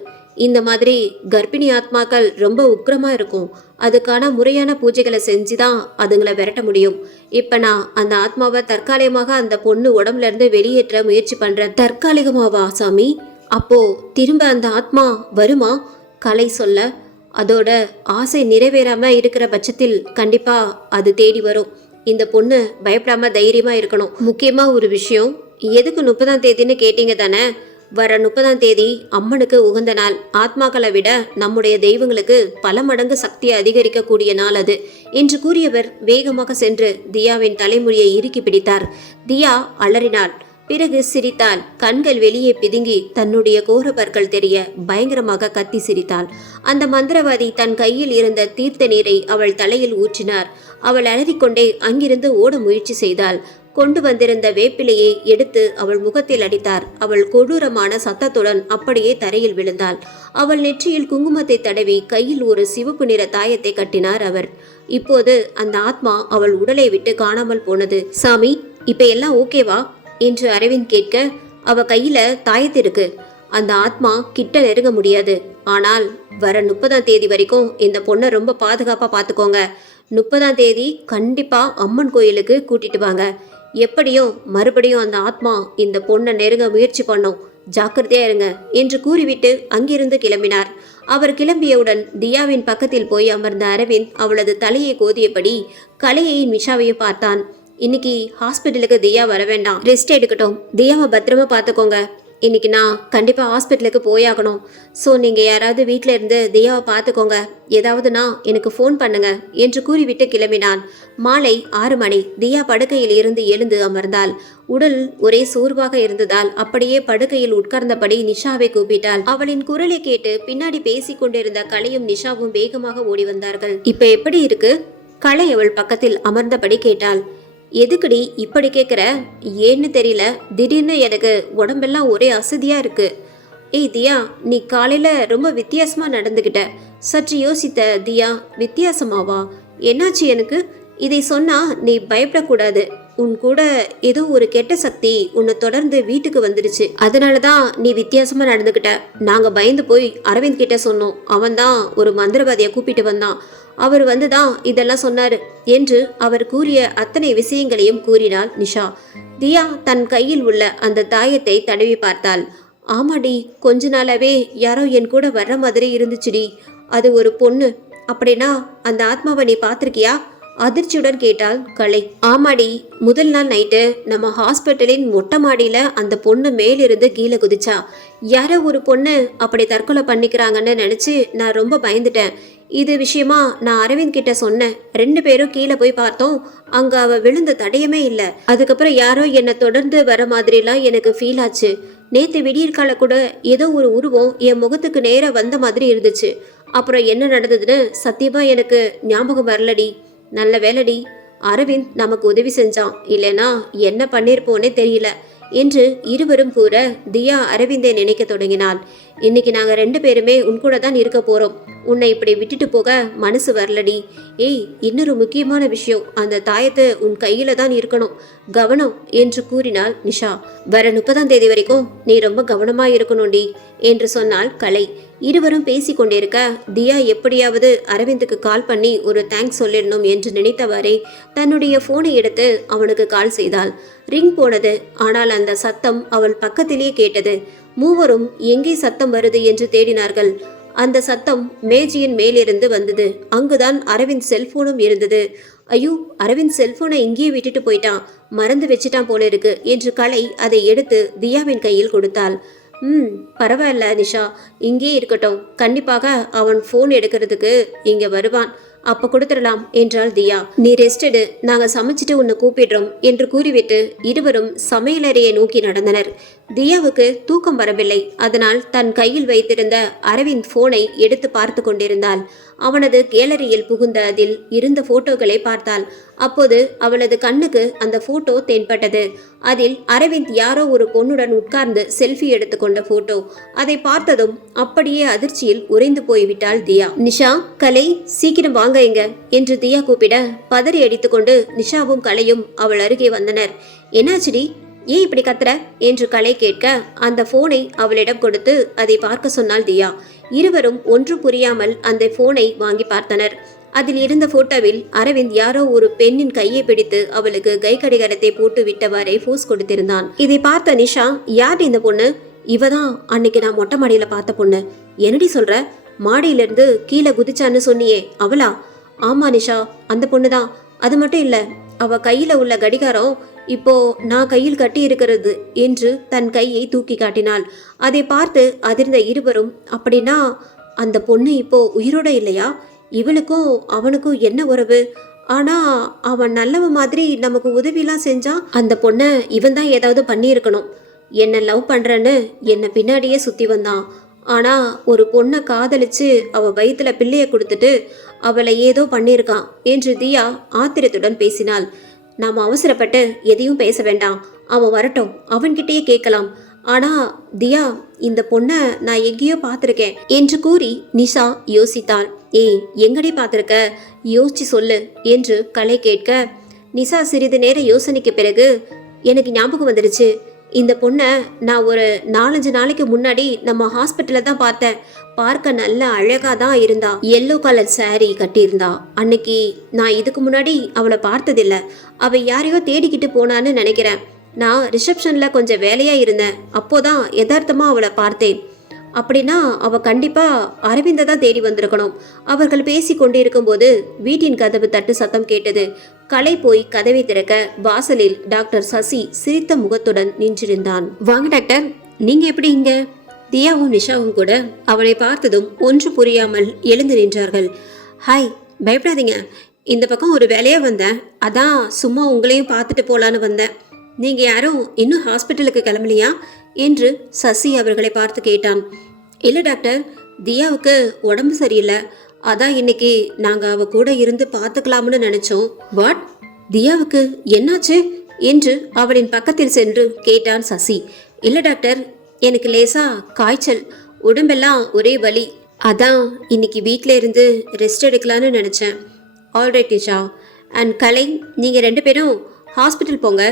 இந்த மாதிரி கர்ப்பிணி ஆத்மாக்கள் ரொம்ப உக்கிரமா இருக்கும். அதுக்கான முறையான பூஜைகளை செஞ்சுதான் அதுங்களை விரட்ட முடியும். இப்ப நான் அந்த ஆத்மாவை தற்காலிகமாக அந்த பொண்ணு உடம்புல இருந்து வெளியேற்ற முயற்சி பண்றேன். தற்காலிகமாவா சாமி? அப்போ திரும்ப அந்த ஆத்மா வருமா? கலை சொல்ல, அதோட ஆசை நிறைவேறாம இருக்கிற பட்சத்தில் கண்டிப்பா அது தேடி வரும். இந்த பொண்ணு பயப்படாம தைரியமா இருக்கணும். முக்கியமா ஒரு விஷயம், எதுக்கு 30ஆம் தேதின்னு கேட்டீங்க தானே? வர 30ஆம் தேதி அம்மனுக்கு உகந்த நாள். ஆத்மாக்களை விட நம்முடைய தெய்வங்களுக்கு பல மடங்கு சக்தியை அதிகரிக்கக்கூடிய நாள் அது என்று கூறியவர் வேகமாக சென்று தியாவின் தலைமுடியை இறுக்கி பிடித்தார். தியா அலறினாள். பிறகு சிரித்தாள். கண்கள் வெளியே பிதுங்கி தன்னுடைய கோரப்பற்கள் தெரிய பயங்கரமாக கத்தி சிரித்தாள். அந்த மந்திரவாதி தன் கையில் இருந்த தீர்த்த நீரை அவள் தலையில் ஊற்றினார். அவள் அலறிக்கொண்டே அங்கிருந்து ஓட முயற்சி செய்தாள். கொண்டு வந்திருந்த வேப்பிலையை எடுத்து அவள் முகத்தில் அடித்தார். அவள் கொடூரமான சத்தத்துடன் அப்படியே தரையில் விழுந்தாள். அவள் நெற்றியில் குங்குமத்தை தடவி கையில் ஒரு சிவப்பு நிற தாயத்தை கட்டினார் அவர். இப்போது அந்த ஆத்மா அவள் உடலை விட்டு காணாமல் போனது. சாமி, இப்ப எல்லாம் ஓகேவா என்று அரவிந்த் கேட்க, அவ கையில தாயத்திருக்கு. அந்த ஆத்மா கிட்ட நெருங்க முடியாது. ஆனால் வர 30ஆம் தேதி வரைக்கும் இந்த பொண்ணை ரொம்ப பாதுகாப்பா பாத்துக்கோங்க. 30ஆம் தேதி கண்டிப்பா அம்மன் கோயிலுக்கு கூட்டிட்டு வாங்க. எப்படியும் மறுபடியும் அந்த ஆத்மா இந்த பொண்ணை நெருங்க முயற்சி பண்ணும். ஜாக்கிரதையா இருங்க என்று கூறிவிட்டு அங்கிருந்து கிளம்பினார். அவர் கிளம்பியவுடன் தியாவின் பக்கத்தில் போய் அமர்ந்த அரவிந்த் அவளது தலையை கோதியபடி கலையையும் நிஷாவையும் பார்த்தான். இன்னைக்கு ஹாஸ்பிட்டலுக்கு தியா வர வேண்டாம், ரெஸ்ட் எடுக்கட்டும். தியாவை பத்திரமா பார்த்துக்கோங்க. இன்னைக்கு நான் கண்டிப்பாக ஹாஸ்பிட்டலுக்கு போயாகணும். ஸோ நீங்கள் யாராவது வீட்டில் இருந்து தியாவை பார்த்துக்கோங்க. ஏதாவதுனா எனக்கு ஃபோன் பண்ணுங்க என்று கூறிவிட்டு கிளம்பினான். மாலை 6 மணி. தியா படுக்கையில் இருந்து எழுந்து அமர்ந்தாள். உடல் ஒரே சோர்வாக இருந்ததால் அப்படியே படுக்கையில் உட்கார்ந்தபடி நிஷாவை கூப்பிட்டாள். அவளின் குரலை கேட்டு பின்னாடி பேசி கொண்டிருந்த கலையும் நிஷாவும் வேகமாக ஓடி வந்தார்கள். இப்போ எப்படி இருக்கு? கலை அவள் பக்கத்தில் அமர்ந்தபடி கேட்டாள். எதுக்குடி இப்படி கேட்குற? ஏன்னு தெரியல, திடீர்னு எனக்கு உடம்பெல்லாம் ஒரே அசதியாக இருக்கு. ஏய் தியா, நீ காலையில் ரொம்ப வித்தியாசமாக நடந்துக்கிட்ட. சற்று யோசித்த தியா, வித்தியாசமாவா? என்னாச்சு எனக்கு? இதை சொன்னால் நீ பயப்படக்கூடாது. உன் கூட ஏதோ ஒரு கெட்ட சக்தி உன்னை தொடர்ந்து வீட்டுக்கு வந்துடுச்சு. அதனால தான் நீ வித்தியாசமாக நடந்துக்கிட்ட. நாங்கள் பயந்து போய் அரவிந்த் கிட்ட சொன்னோம். அவன் தான் ஒரு மந்திரவாதியை கூப்பிட்டு வந்தான். அவர் வந்துதான் இதெல்லாம் சொன்னாரு என்று அவர் கூறிய அத்தனை விஷயங்களையும் கூறினாள் நிஷா. தியா தன் கையில் உள்ள அந்த தாயத்தை தடவி பார்த்தாள். ஆமாடி, கொஞ்ச நாளாவே யாரோ என் கூட வர்ற மாதிரி இருந்துச்சுடி. அது ஒரு பொண்ணு. அப்படின்னா அந்த ஆத்மாவை நீ பார்த்திருக்கியா? அதிர்ச்சியுடன் கேட்டாள் கலை. ஆமாடி, முதல் நாள் நைட்டு நம்ம ஹாஸ்பிட்டலின் மொட்டை மாடியில அந்த பொண்ணு மேலிருந்து கீழே குதிச்சா. யாரோ ஒரு பொண்ணு அப்படி தற்கொலை பண்ணிக்கிறாங்கன்னு நினைச்சு நான் ரொம்ப பயந்துட்டேன். இது விஷயமா நான் அரவிந்த் கிட்ட சொன்னேன். 2 பேரும் கீழே போய் பார்த்தோம். அங்க அவ விழுந்த தடயமே இல்லை. அதுக்கப்புறம் யாரோ என்னை தொடர்ந்து வர மாதிரிலாம் எனக்கு ஃபீல் ஆச்சு. நேற்று விடியற்கால கூட ஏதோ ஒரு உருவம் என் முகத்துக்கு நேராக வந்த மாதிரி இருந்துச்சு. அப்புறம் என்ன நடந்ததுன்னு சத்தியமா எனக்கு ஞாபகம் வரலடி. நல்ல வேலைடி, அரவிந்த் நமக்கு உதவி செஞ்சான். இல்லைனா என்ன பண்ணிருப்போனே தெரியல என்று இருவரும் கூற தியா அரவிந்தை நினைக்க தொடங்கினாள். இன்னைக்கு நாங்க 2 பேருமே உன் கூட தான் இருக்க போறோம். உன்னை இப்படி விட்டுட்டு போக மனசு வரலடி. ஏய், இன்னொரு முக்கியமான விஷயம், அந்த தாயத்தை உன் கையில தான் இருக்கணும், கவனம் என்று கூறினாள் நிஷா. வர 30ஆம் தேதி வரைக்கும் நீ ரொம்ப கவனமா இருக்கணும்டி என்று சொன்னாள் கலை. இருவரும் பேசிக் கொண்டிருக்க தியா எப்படியாவது அரவிந்துக்கு கால் பண்ணி ஒரு தேங்க்ஸ் சொல்லிடணும் என்று நினைத்தவாறே தன்னுடைய போனை எடுத்து அவனுக்கு கால் செய்தாள். ரிங் போனது. ஆனால் அந்த சத்தம் அவள் பக்கத்திலேயே கேட்டது. மூவரும் எங்கே சத்தம் வருது என்று தேடினார்கள். அந்த சத்தம் மேஜையின் மேலிருந்து வந்தது. அங்குதான் அரவிந்த் செல்போனும் இருந்தது. ஐயோ, அரவிந்த் செல்போனை இங்கேயே விட்டுட்டு போயிட்டான், மறந்து வச்சிட்டான் போல இருக்கு என்று கலை அதை எடுத்து தியாவின் கையில் கொடுத்தாள். பரவாயில்ல நிஷா, இங்கே இருக்கட்டும், கண்டிப்பாக அவன் ஃபோன் எடுக்கிறதுக்கு இங்கே வருவான், அப்போ கொடுத்துடலாம் என்றாள் தியா. நீ ரெஸ்ட் எடு, நாங்கள் சமைச்சிட்டு உன்னை கூப்பிடுறோம் என்று கூறிவிட்டு இருவரும் சமையலறையை நோக்கி நடந்தனர். தியாவுக்கு தூக்கம் வரவில்லை. அதனால் தன் கையில் வைத்திருந்த அரவிந்த் போனை எடுத்து பார்த்து கொண்டிருந்தாள். அவனது கேலரியில் புகுந்த அதில் இருந்த போட்டோக்களை பார்த்தாள். அப்போது அவளது கண்ணுக்கு அந்த போட்டோ தென்பட்டது. அதில் அரவிந்த் யாரோ ஒரு பொண்ணுடன் உட்கார்ந்து செல்ஃபி எடுத்துக்கொண்ட போட்டோ. அதை பார்த்ததும் அப்படியே அதிர்ச்சியில் உறைந்து போய்விட்டாள் தியா. நிஷா, கலை, சீக்கிரம் வாங்க இங்க என்று தியா கூப்பிட பதறி அடித்துக்கொண்டு நிஷாவும் கலையும் அவள் அருகே வந்தனர். என்னாச்சுடி, ஏன் இப்படி கத்துற என்று கலை கேட்க அந்த போனை அவளிடம் கொடுத்து அதை பார்க்க சொன்னாள் தியா. இருவரும் ஒன்று புரியாமல் அந்த போனை வாங்கி பார்த்தனர். அதில் இருந்த போட்டோவில் அரவிந்த் யாரோ ஒரு பெண்ணின் கையை பிடித்து அவளுக்கு கை கடிகாரத்தை போட்டு விட்டவாறே போஸ் கொடுத்திருந்தான். இதை பார்த்த நிஷா, யார் இந்த பொண்ணு? இவதான் அன்னைக்கு நான் மொட்டை மாடியில பார்த்த பொண்ணு. என்னடி சொல்ற? மாடியிலிருந்து கீழே குதிச்சான்னு சொன்னியே, அவளா? ஆமா நிஷா, அந்த பொண்ணுதான். அது மட்டும் இல்ல, அவ கையில உள்ள கடிகாரம் இப்போ நான் கையில் கட்டி இருக்கிறது என்று தன் கையை தூக்கி காட்டினாள். அதை பார்த்து அதிர்ந்த இருவரும், அப்படின்னா அந்த பொண்ணு இப்போ உயிரோட இல்லையா? இவளுக்கும் அவனுக்கும் என்ன உறவு? ஆனா அவன் நல்லவ மாதிரி நமக்கு உதவிலாம் செஞ்சான். அந்த பொண்ணை இவன் தான் ஏதாவது பண்ணியிருக்கணும். என்னை லவ் பண்றேன்னு என்னை பின்னாடியே சுத்தி வந்தான். ஆனா ஒரு பொண்ணை காதலிச்சு அவ வயிற்றுல பிள்ளைய கொடுத்துட்டு அவளை ஏதோ பண்ணியிருக்கான் என்று தியா ஆத்திரத்துடன் பேசினாள். நாம் அவசரப்பட்டு எதையும் பேச வேண்டாம், அவன் வரட்டும், அவன்கிட்டயே கேட்கலாம். ஆனா தியா, இந்த பொண்ணை நான் எங்கேயோ பார்த்துருக்கேன் என்று கூறி நிஷா யோசித்தாள். ஏய், எங்கடி பார்த்துருக்க, யோசிச்சு சொல்லு என்று கலை கேட்க நிஷா சிறிது நேர யோசனைக்கு பிறகு எனக்கு ஞாபகம் வந்துடுச்சு. இந்த பொண்ணை நான் ஒரு 4-5 நாளைக்கு முன்னாடி நம்ம ஹாஸ்பிட்டலில் தான் பார்த்தேன். பார்க்க நல்ல அழகாக தான் இருந்தா. எல்லோ கலர் சாரீ கட்டியிருந்தா. அன்னைக்கு நான் இதுக்கு முன்னாடி அவளை பார்த்ததில்லை. அவள் யாரையோ தேடிக்கிட்டு போனான்னு நினைக்கிறேன். நான் ரிசப்ஷனில் கொஞ்சம் வேலையாக இருந்தேன். அப்போதான் யதார்த்தமாக அவளை பார்த்தேன். அப்படின்னா அவள் கண்டிப்பாக அரவிந்தை தான் தேடி வந்திருக்கணும். அவர்கள் பேசி கொண்டிருக்கும் போது வீட்டின் கதவு தட்டு சத்தம் கேட்டது. கலை போய் கதவை திறக்க வாசலில் டாக்டர் சசி சிரித்த முகத்துடன் நின்றிருந்தான். வாங்க டாக்டர், நீங்க எப்படி இங்க? தியாவும் நிஷாவும் கூட அவனை பார்த்ததும் ஒன்று புரியாமல் எழுந்து நின்றார்கள். ஹாய், பயப்படாதீங்க, இந்த பக்கம் ஒரு வேலையா வந்தேன், அதான் சும்மா உங்களையும் பார்த்துட்டு போலான்னு வந்தேன். நீங்க யாரும் இன்னும் ஹாஸ்பிட்டலுக்கு கிளம்பலையா என்று சசி அவர்களை பார்த்து கேட்டான். இல்லை டாக்டர், தியாவுக்கு உடம்பு சரியில்லை, அதான் இன்னைக்கு நாங்கள் அவ கூட இருந்து பார்த்துக்கலாம்னு நினைச்சோம். வாட், தியாவுக்கு என்னாச்சு என்று அவளின் பக்கத்தில் சென்று கேட்டான் சசி. இல்லை டாக்டர், எனக்கு லேசா காய்ச்சல், உடம்பெல்லாம் ஒரே வலி, அதான் இன்னைக்கு வீட்டில் இருந்து ரெஸ்ட் எடுக்கலான்னு நினச்சேன். ஆல்ரைட் நிஷா அண்ட் கலை, நீங்கள் 2 பேரும் ஹாஸ்பிட்டல் போங்க.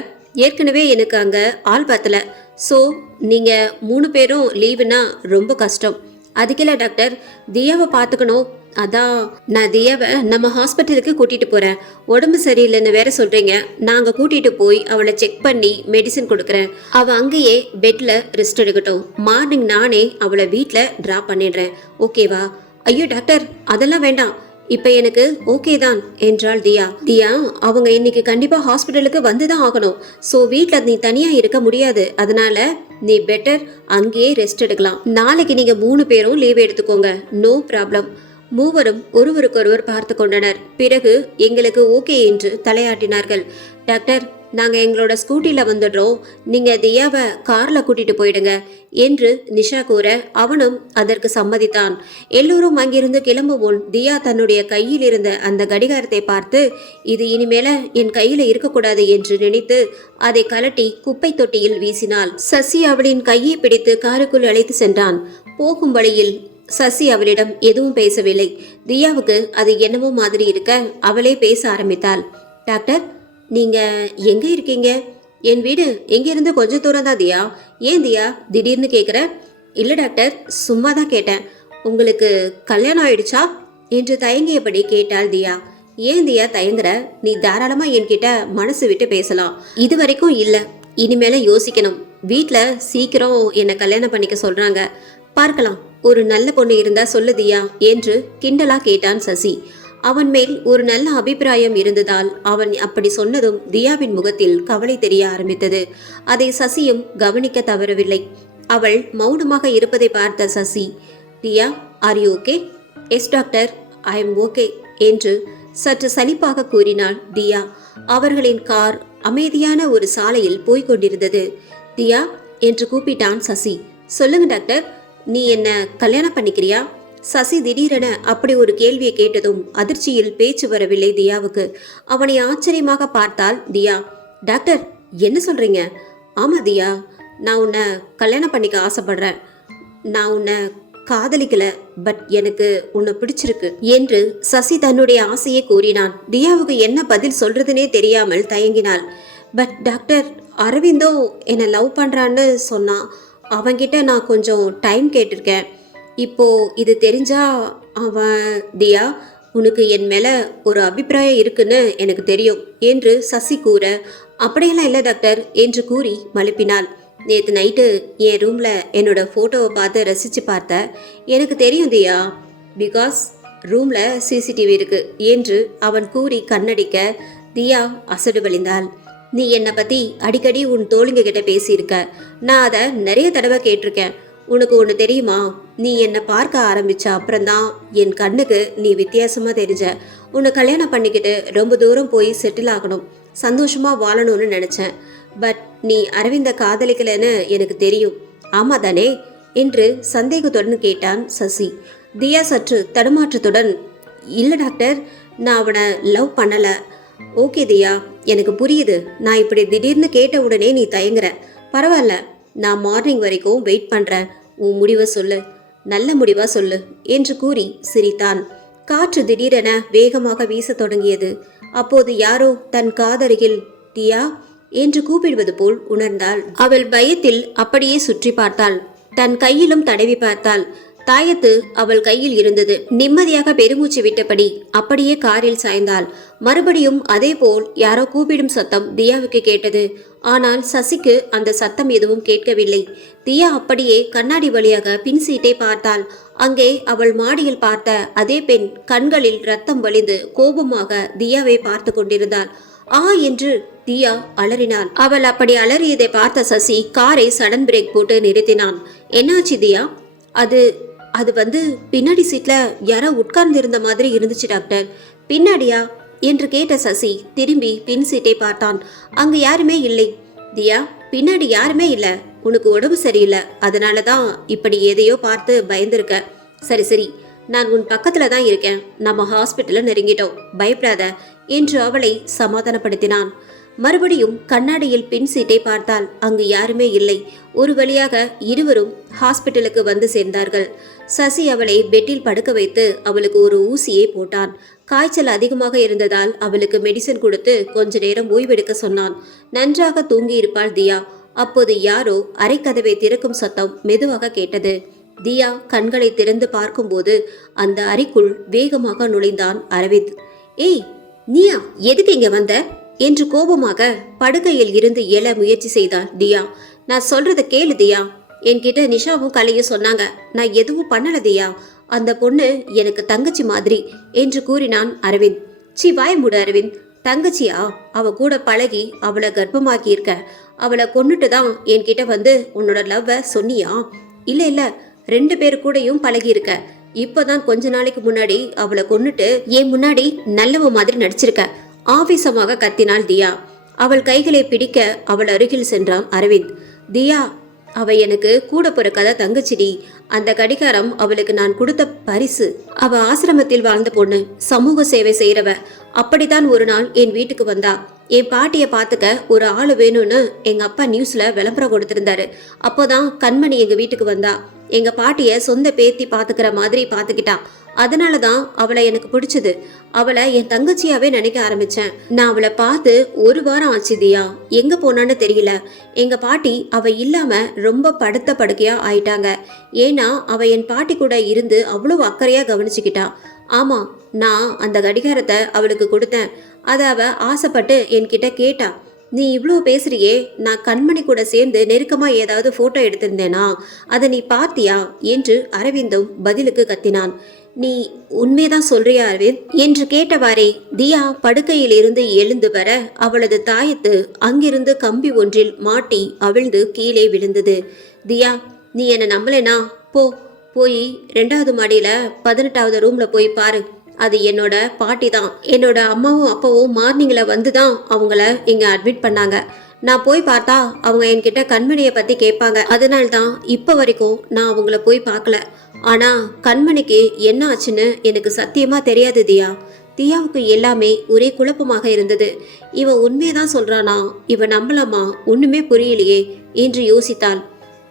ஏற்கனவே எனக்கு அங்கே ஆள் பத்தல. ஸோ நீங்கள் 3 பேரும் லீவுனா ரொம்ப கஷ்டம். அதுக்கெல்லாம் டாக்டர், தியாவை பார்த்துக்கணும், அதான் நான் தியாவை நம்ம ஹாஸ்பிட்டலுக்கு கூட்டிகிட்டு போகிறேன். உடம்பு சரியில்லைன்னு வேற சொல்கிறீங்க. நாங்கள் கூட்டிகிட்டு போய் அவளை செக் பண்ணி மெடிசன் கொடுக்குறேன். அவள் அங்கேயே பெட்டில் ரெஸ்ட் எடுக்கட்டும். மார்னிங் நானே அவளை வீட்டில் ட்ராப் பண்ணிடுறேன், ஓகேவா? ஐயோ டாக்டர், அதெல்லாம் வேண்டாம், இப்போ எனக்கு ஓகே தான் என்றாள் தியா. தியா, அவங்க இன்னைக்கு கண்டிப்பாக ஹாஸ்பிட்டலுக்கு வந்து தான் ஆகணும். ஸோ வீட்டில் நீ தனியாக இருக்க முடியாது. அதனால நீ பெட்டர் அங்கேயே ரெஸ்ட் எடுக்கலாம். நாளைக்கு நீங்கள் 3 பேரும் லீவ் எடுத்துக்கோங்க, நோ ப்ராப்ளம். மூவரும் ஒருவருக்கொருவர் பார்த்து கொண்டனர். பிறகு எங்களுக்கு ஓகே என்று தலையாட்டினார்கள். டாக்டர், நாங்கள் எங்களோட ஸ்கூட்டியில் வந்துடுறோம், நீங்கள் தியாவை காரில் கூட்டிகிட்டு போயிடுங்க என்று நிஷா கூற அவனும் அதற்கு சம்மதித்தான். எல்லோரும் அங்கிருந்து கிளம்புவோன் தியா தன்னுடைய கையில் இருந்த அந்த கடிகாரத்தை பார்த்து, இது இனிமேல என் கையில் இருக்கக்கூடாது என்று நினைத்து அதை கலட்டி குப்பை தொட்டியில் வீசினாள். சசி அவளின் கையை பிடித்து காருக்குள் அழைத்து சென்றான். போகும் வழியில் சசி அவளிடம் எதுவும் பேசவில்லை. தியாவுக்கு அது என்னவோ மாதிரி இருக்க அவளே பேச ஆரம்பித்தாள். டாக்டர், நீங்க எங்க இருக்கீங்க? என் வீடு எங்கிருந்து கொஞ்சம் தூரம் தான் தியா. ஏன் தியா திடீர்னு கேட்குற? இல்லை டாக்டர், சும்மா தான் கேட்டேன். உங்களுக்கு கல்யாணம் ஆயிடுச்சா என்று தயங்கியபடி கேட்டாள் தியா. ஏன் தியா தயங்குற? நீ தாராளமா என்கிட்ட மனசு விட்டு பேசலாம். இது வரைக்கும் இல்லை, இனிமேல யோசிக்கணும். வீட்டில் சீக்கிரம் என்னை கல்யாணம் பண்ணிக்க சொல்றாங்க. பார்க்கலாம், ஒரு நல்ல பொண்ணு இருந்தா சொல்லு தியா என்று கிண்டலா கேட்டான் சசி. அவன் மேல் ஒரு நல்ல அபிப்பிராயம் இருந்ததால் அவன் அப்படி சொன்னதும் தியாவின் முகத்தில் கவலை தெரிய ஆரம்பித்தது. அதை சசியும் கவனிக்க தவறவில்லை. அவள் மௌனமாக இருப்பதை பார்த்த Sasi, Diya, are you okay? Yes doctor, I am okay என்று சற்று சலிப்பாக கூறினாள் தியா. அவர்களின் கார் அமைதியான ஒரு சாலையில் போய்கொண்டிருந்தது. தியா என்று கூப்பிட்டான் சசி. சொல்லுங்க டாக்டர், நீ என்ன கல்யாணம் பண்ணிக்கிறியா? சசி திடீரென அப்படி ஒரு கேள்வியை கேட்டதும் அதிர்ச்சியில் பேச்சு வரவில்லை தியாவுக்கு. அவனை ஆச்சரியமாக பார்த்தாள் தியா. டாக்டர், என்ன சொல்றீங்க? ஆமா தியா, நான் உன்னை கல்யாணம் பண்ணிக்க ஆசைப்படுறேன். நான் உன்னை காதலிக்கல, பட் எனக்கு உன்னை பிடிச்சிருக்கு என்று சசி தன்னுடைய ஆசையை கூறினான். தியாவுக்கு என்ன பதில் சொல்றதுனே தெரியாமல் தயங்கினாள். பட் டாக்டர், அரவிந்தோ என்னை லவ் பண்றான்னு சொன்னான். அவன்கிட்ட நான் கொஞ்சம் டைம் கேட்டிருக்கேன். இப்போ இது தெரிஞ்சா அவன், தியா, உனக்கு என் மேல ஒரு அபிப்பிராயம் இருக்குன்னு எனக்கு தெரியும் என்று சசி கூற, அப்படியெல்லாம் இல்லை டாக்டர் என்று கூறி மழுப்பினாள். நேற்று நைட்டு என் ரூம்ல என்னோட போட்டோவை பார்த்து ரசிச்சு பார்த்த. எனக்கு தெரியும் தியா, பிகாஸ் ரூம்ல சிசிடிவி இருக்கு என்று அவன் கூறி கண்ணடிக்க தியா அசடு வழிந்தாள். நீ என்னை பத்தி அடிக்கடி உன் தோழிங்க கிட்ட பேசியிருக்க. நான் அதை நிறைய தடவை கேட்டிருக்கேன். உனக்கு ஒன்று தெரியுமா? நீ என்னை பார்க்க ஆரம்பிச்ச அப்புறம்தான் என் கண்ணுக்கு நீ வித்தியாசமா தெரிஞ்ச. உன்னை கல்யாணம் பண்ணிக்கிட்டு ரொம்ப தூரம் போய் செட்டில் ஆகணும், சந்தோஷமா வாழணும்னு நினைச்சேன். பட் நீ அரவிந்த காதலிக்கலன்னு எனக்கு தெரியும். ஆமா தானே என்று சந்தேகத்துடன் கேட்டான் சசி. தியா சற்று தடுமாற்றத்துடன், இல்லை டாக்டர், நான் அவனை லவ் பண்ணல. ஓகே தியா, எனக்கு புரியுது. நான் இப்படி திடீர்னு கேட்ட உடனே நீ தயங்குற. பரவாயில்ல, நான் மார்னிங் வரைக்கும் வெயிட் பண்றேன். உன் முடிவை சொல்லு, நல்ல முடிவா சொல்லு என்று கூறி சிரித்தான். காற்று திடீரென வேகமாக வீச தொடங்கியது. அப்போது யாரோ தன் காதருகில் தியா என்று கூப்பிடுவது போல் உணர்ந்தாள். அவள் பயத்தில் அப்படியே சுற்றி பார்த்தாள். தன் கையிலும் தடவி பார்த்தாள். தாயத்து அவள் கையில் இருந்தது. நிம்மதியாக பெருமூச்சு விட்டபடி அப்படியே காரில் சாய்ந்தாள். மறுபடியும் அதே போல் யாரோ கூப்பிடும் சத்தம் தியாவுக்கு கேட்டது. ஆனால் சசிக்கு அந்த சத்தம் எதுவும் கேட்கவில்லை. தியா அப்படியே கண்ணாடி வழியாக பின் சீட்டை பார்த்தாள். அங்கே அவள் மாடியில் பார்த்த அதே பெண் கண்களில் ரத்தம் வழிந்து கோபமாக தியாவை பார்த்து கொண்டிருந்தாள். ஆ என்று தியா அலறினாள். அவள் அப்படி அலறியதை பார்த்த சசி காரை சடன் பிரேக் போட்டு நிறுத்தினான். என்னாச்சு தியா? அது பின்னாடி சீட்ல யாரோ உட்கார்ந்து இருந்த மாதிரி இருந்துச்சு டாக்டர். பின்னாடியா என்று கேட்ட சசி திரும்பி பின் சீட்டை பார்த்தான். அங்கு யாருமே இல்லை. தியா, பின்னாடி யாருமே இல்ல. உனக்கு உடம்பு சரியில்லை, அதனாலதான் இப்படி எதையோ பார்த்து பயந்துருக்க. சரி சரி, நான் உன் பக்கத்துல தான் இருக்கேன். நம்ம ஹாஸ்பிட்டல நெருங்கிட்டோம், பயப்படாத என்று அவளை சமாதானப்படுத்தினான். மறுபடியும் கண்ணாடியில் பின் சீட்டை பார்த்தால் அங்கு யாருமே இல்லை. ஒரு வழியாக இருவரும் ஹாஸ்பிட்டலுக்கு வந்து சேர்ந்தார்கள். சசி அவளை பெட்டில் படுக்க வைத்து அவளுக்கு ஒரு ஊசியை போட்டான். காய்ச்சல் அதிகமாக இருந்ததால் அவளுக்கு மெடிசன் கொடுத்து கொஞ்ச நேரம் ஓய்வெடுக்க சொன்னான். நன்றாக தூங்கி இருப்பாள் தியா. அப்போது யாரோ அறைக்கதவை திறக்கும் சத்தம் மெதுவாக கேட்டது. தியா கண்களை திறந்து பார்க்கும்போது அந்த அறைக்குள் வேகமாக நுழைந்தான் அரவிந்த். ஏய் நீயா, எதுக்கு இங்க வந்த என்று கோபமாக படுக்கையில் இருந்து எழ முயற்சி செய்தாள் தியா. நான் சொல்றத கேளு தியா. என்கிட்ட நிஷாவும் கலையும் சொன்னாங்க. நான் எதுவும் பண்ணல தியா. அந்த பொண்ணு எனக்கு தங்கச்சி மாதிரி என்று கூறினான் அரவிந்த். சி வாய மூடு அரவிந்த். தங்கச்சியா? அவ கூட பழகி அவளை கர்ப்பமாக்கி இருக்க. அவளை கொன்னுட்டு தான் என்கிட்ட வந்து உன்னோட லவ்வை சொன்னியா? இல்ல இல்ல, 2 பேரு கூடயும் பழகி இருக்க. இப்பதான் கொஞ்ச நாளைக்கு முன்னாடி அவளை கொன்னுட்டு என் முன்னாடி நல்லவ மாதிரி நடிச்சிருக்க. ஆவேசமாக கத்தினாள் தியா. அவள் கைகளை பிடிக்க அவள் அருகில் சென்றான் அரவிந்த். தியா, அவ எனக்கு கூட பிறக்காத தங்கச்சிடி. அந்த கடிகாரம் அவளுக்கு நான் கொடுத்த பரிசு. அவ ஆசிரமத்தில் வாழ்ந்த பொண்ணு, சமூக சேவை செய்யறவ. அப்படித்தான் ஒரு நாள் என் வீட்டுக்கு வந்தா. என் பாட்டிய பாத்துக்க ஒரு ஆளு வேணும்னு எங்க அப்பா நியூஸ்ல விளம்பரம் கொடுத்திருந்தாரு. அப்போதான் கண்மணி எங்க வீட்டுக்கு வந்தா. எங்க பாட்டிய சொந்த பேத்தி பாத்துக்கிற மாதிரி பாத்துக்கிட்டா. அதனாலதான் அவளை எனக்கு பிடிச்சது. அவளை என் தங்கச்சியாவே நினைக்க ஆரம்பிச்சேன். நான் அவளை பார்த்து 1 வாரம் ஆச்சு தியா. எங்க போனான்னு தெரியல. எங்க பாட்டி அவ இல்லாம ரொம்ப படுத்த படுக்கையா ஆயிட்டாங்க. ஏன்னா அவ என் பாட்டி கூட இருந்து அவ்வளவு அக்கறையா கவனிச்சுக்கிட்டா. ஆமா, நான் அந்த கடிகாரத்தை அவளுக்கு கொடுத்தேன். அதை அவ ஆசைப்பட்டு என்கிட்ட கேட்டா. நீ இவ்வளோ பேசுறியே, நான் கண்மணி கூட சேர்ந்து நெருக்கமா ஏதாவது போட்டோ எடுத்திருந்தேனா? அதை நீ பார்த்தியா என்று அரவிந்தும் பதிலுக்கு கத்தினான். நீ உண்மைதான் சொல்றியா அரவிந்த் என்று கேட்டவாறே தியா படுக்கையில் இருந்து எழுந்து வர அவளது தாயத்து அங்கிருந்து கம்பி ஒன்றில் மாட்டி அவிழ்ந்து கீழே விழுந்தது. தியா, நீ என்ன நம்பலனா? போய் 2வது மாடியில 18வது ரூம்ல போய் பாரு. அது என்னோட பாட்டி தான். என்னோட அம்மாவும் அப்பாவும் மார்னிங்ல வந்து தான் அவங்கள இங்க அட்மிட் பண்ணாங்க. நான் போய் பார்த்தா அவங்க என்கிட்ட கண்மணியை பத்தி கேட்பாங்க. அதனால்தான் இப்ப வரைக்கும் நான் அவங்கள போய் பார்க்கல. ஆனா கண்மணிக்கு என்ன ஆச்சுன்னு எனக்கு சத்தியமா தெரியாது தியா. தியாவுக்கு எல்லாமே ஒரே குழப்பமாக இருந்தது. இவன் உண்மையதான் சொல்றானா, இவன் நம்பலாமா, ஒண்ணுமே புரியலையே என்று யோசித்தாள்.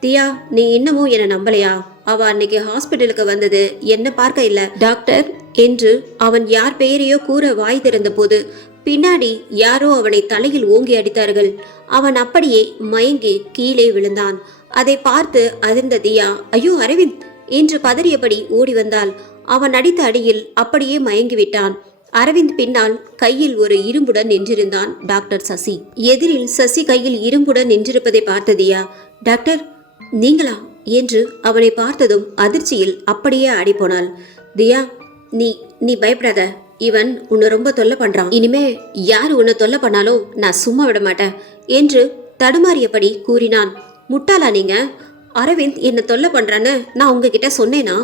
தியா, நீ இன்னமும் என்ன நம்பலையா? அவ அன்னைக்கு ஹாஸ்பிட்டலுக்கு வந்தது என்ன பார்க்க இல்ல டாக்டர் என்று அவன் யார் பெயரையோ கூற வாய் திறந்த போது பின்னாடி யாரோ அவனை தலையில் ஓங்கி அடித்தார்கள். அவன் அப்படியே மயங்கி கீழே விழுந்தான். அதை பார்த்து அதிர்ந்த தியா, ஐயோ அரவிந்த் என்று பதறியபடி ஓடி வந்தாள். அவன் அடித்த அடியில் அப்படியே மயங்கி விட்டான். அரவிந்த் பின்னால் கையில் ஒரு இரும்புடன் நின்றிருந்தான் டாக்டர் சசி. எதிரில் சசி கையில் இரும்புடன் நின்றிருப்பதை பார்த்த தியா, டாக்டர் நீங்களா என்று அவனை பார்த்ததும் அதிர்ச்சியில் அப்படியே ஆடிப்போனாள். தியா, நீ பயப்படாத. இவன் உன்னை ரொம்ப தொல்லை பண்றான். இனிமே யாரு உன்னை தொல்லை பண்ணாலும் நான் சும்மா விட மாட்டேன் என்று தடுமாறியபடி கூறினான். முட்டாளா நீங்க? அரவிந்த் என்ன தொல்லை பண்றான்னு நான் உங்ககிட்ட சொன்னேனா?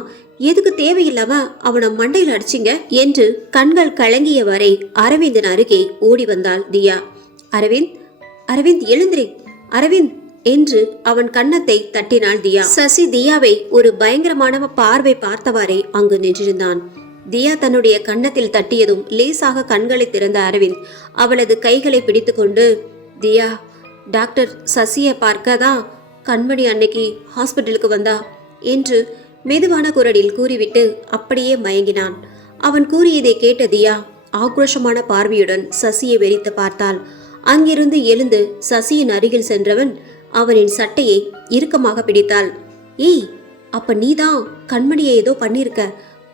எதுக்கு தேவையில்லாம அவனை மண்டையில் அடிச்சிங்க என்று கண்கள் கலங்கியவரை அரவிந்தின் அருகே ஓடி வந்தாள் தியா. அரவிந்த் எழுந்திரி அரவிந்த் என்று அவன் கன்னத்தை தட்டினாள் தியா. சசி தியாவை ஒரு பயங்கரமான பார்வை பார்த்தவாறே அங்கு நின்றிருந்தான். தியா தன்னுடைய கன்னத்தில் தட்டியதும் லேசாக கண்களை திறந்த அரவிந்த் அவளது கைகளை பிடித்து கொண்டு, தியா, டாக்டர் சசியை பார்க்கதான் கண்மணி அன்னைக்கு ஹாஸ்பிட்டலுக்கு வந்தா என்று மெதுவான குரலில் கூறிவிட்டு அப்படியே மயங்கினான். அவன் கூறியதை கேட்ட தியா ஆக்ரோஷமான பார்வையுடன் சசியை வெறித்து பார்த்தாள். அங்கிருந்து எழுந்து சசியின் அருகில் சென்றவன் அவனின் சட்டையை இறுக்கமாக பிடித்தாள். ஏய், அப்ப நீதான் கண்மணியை ஏதோ பண்ணிருக்க,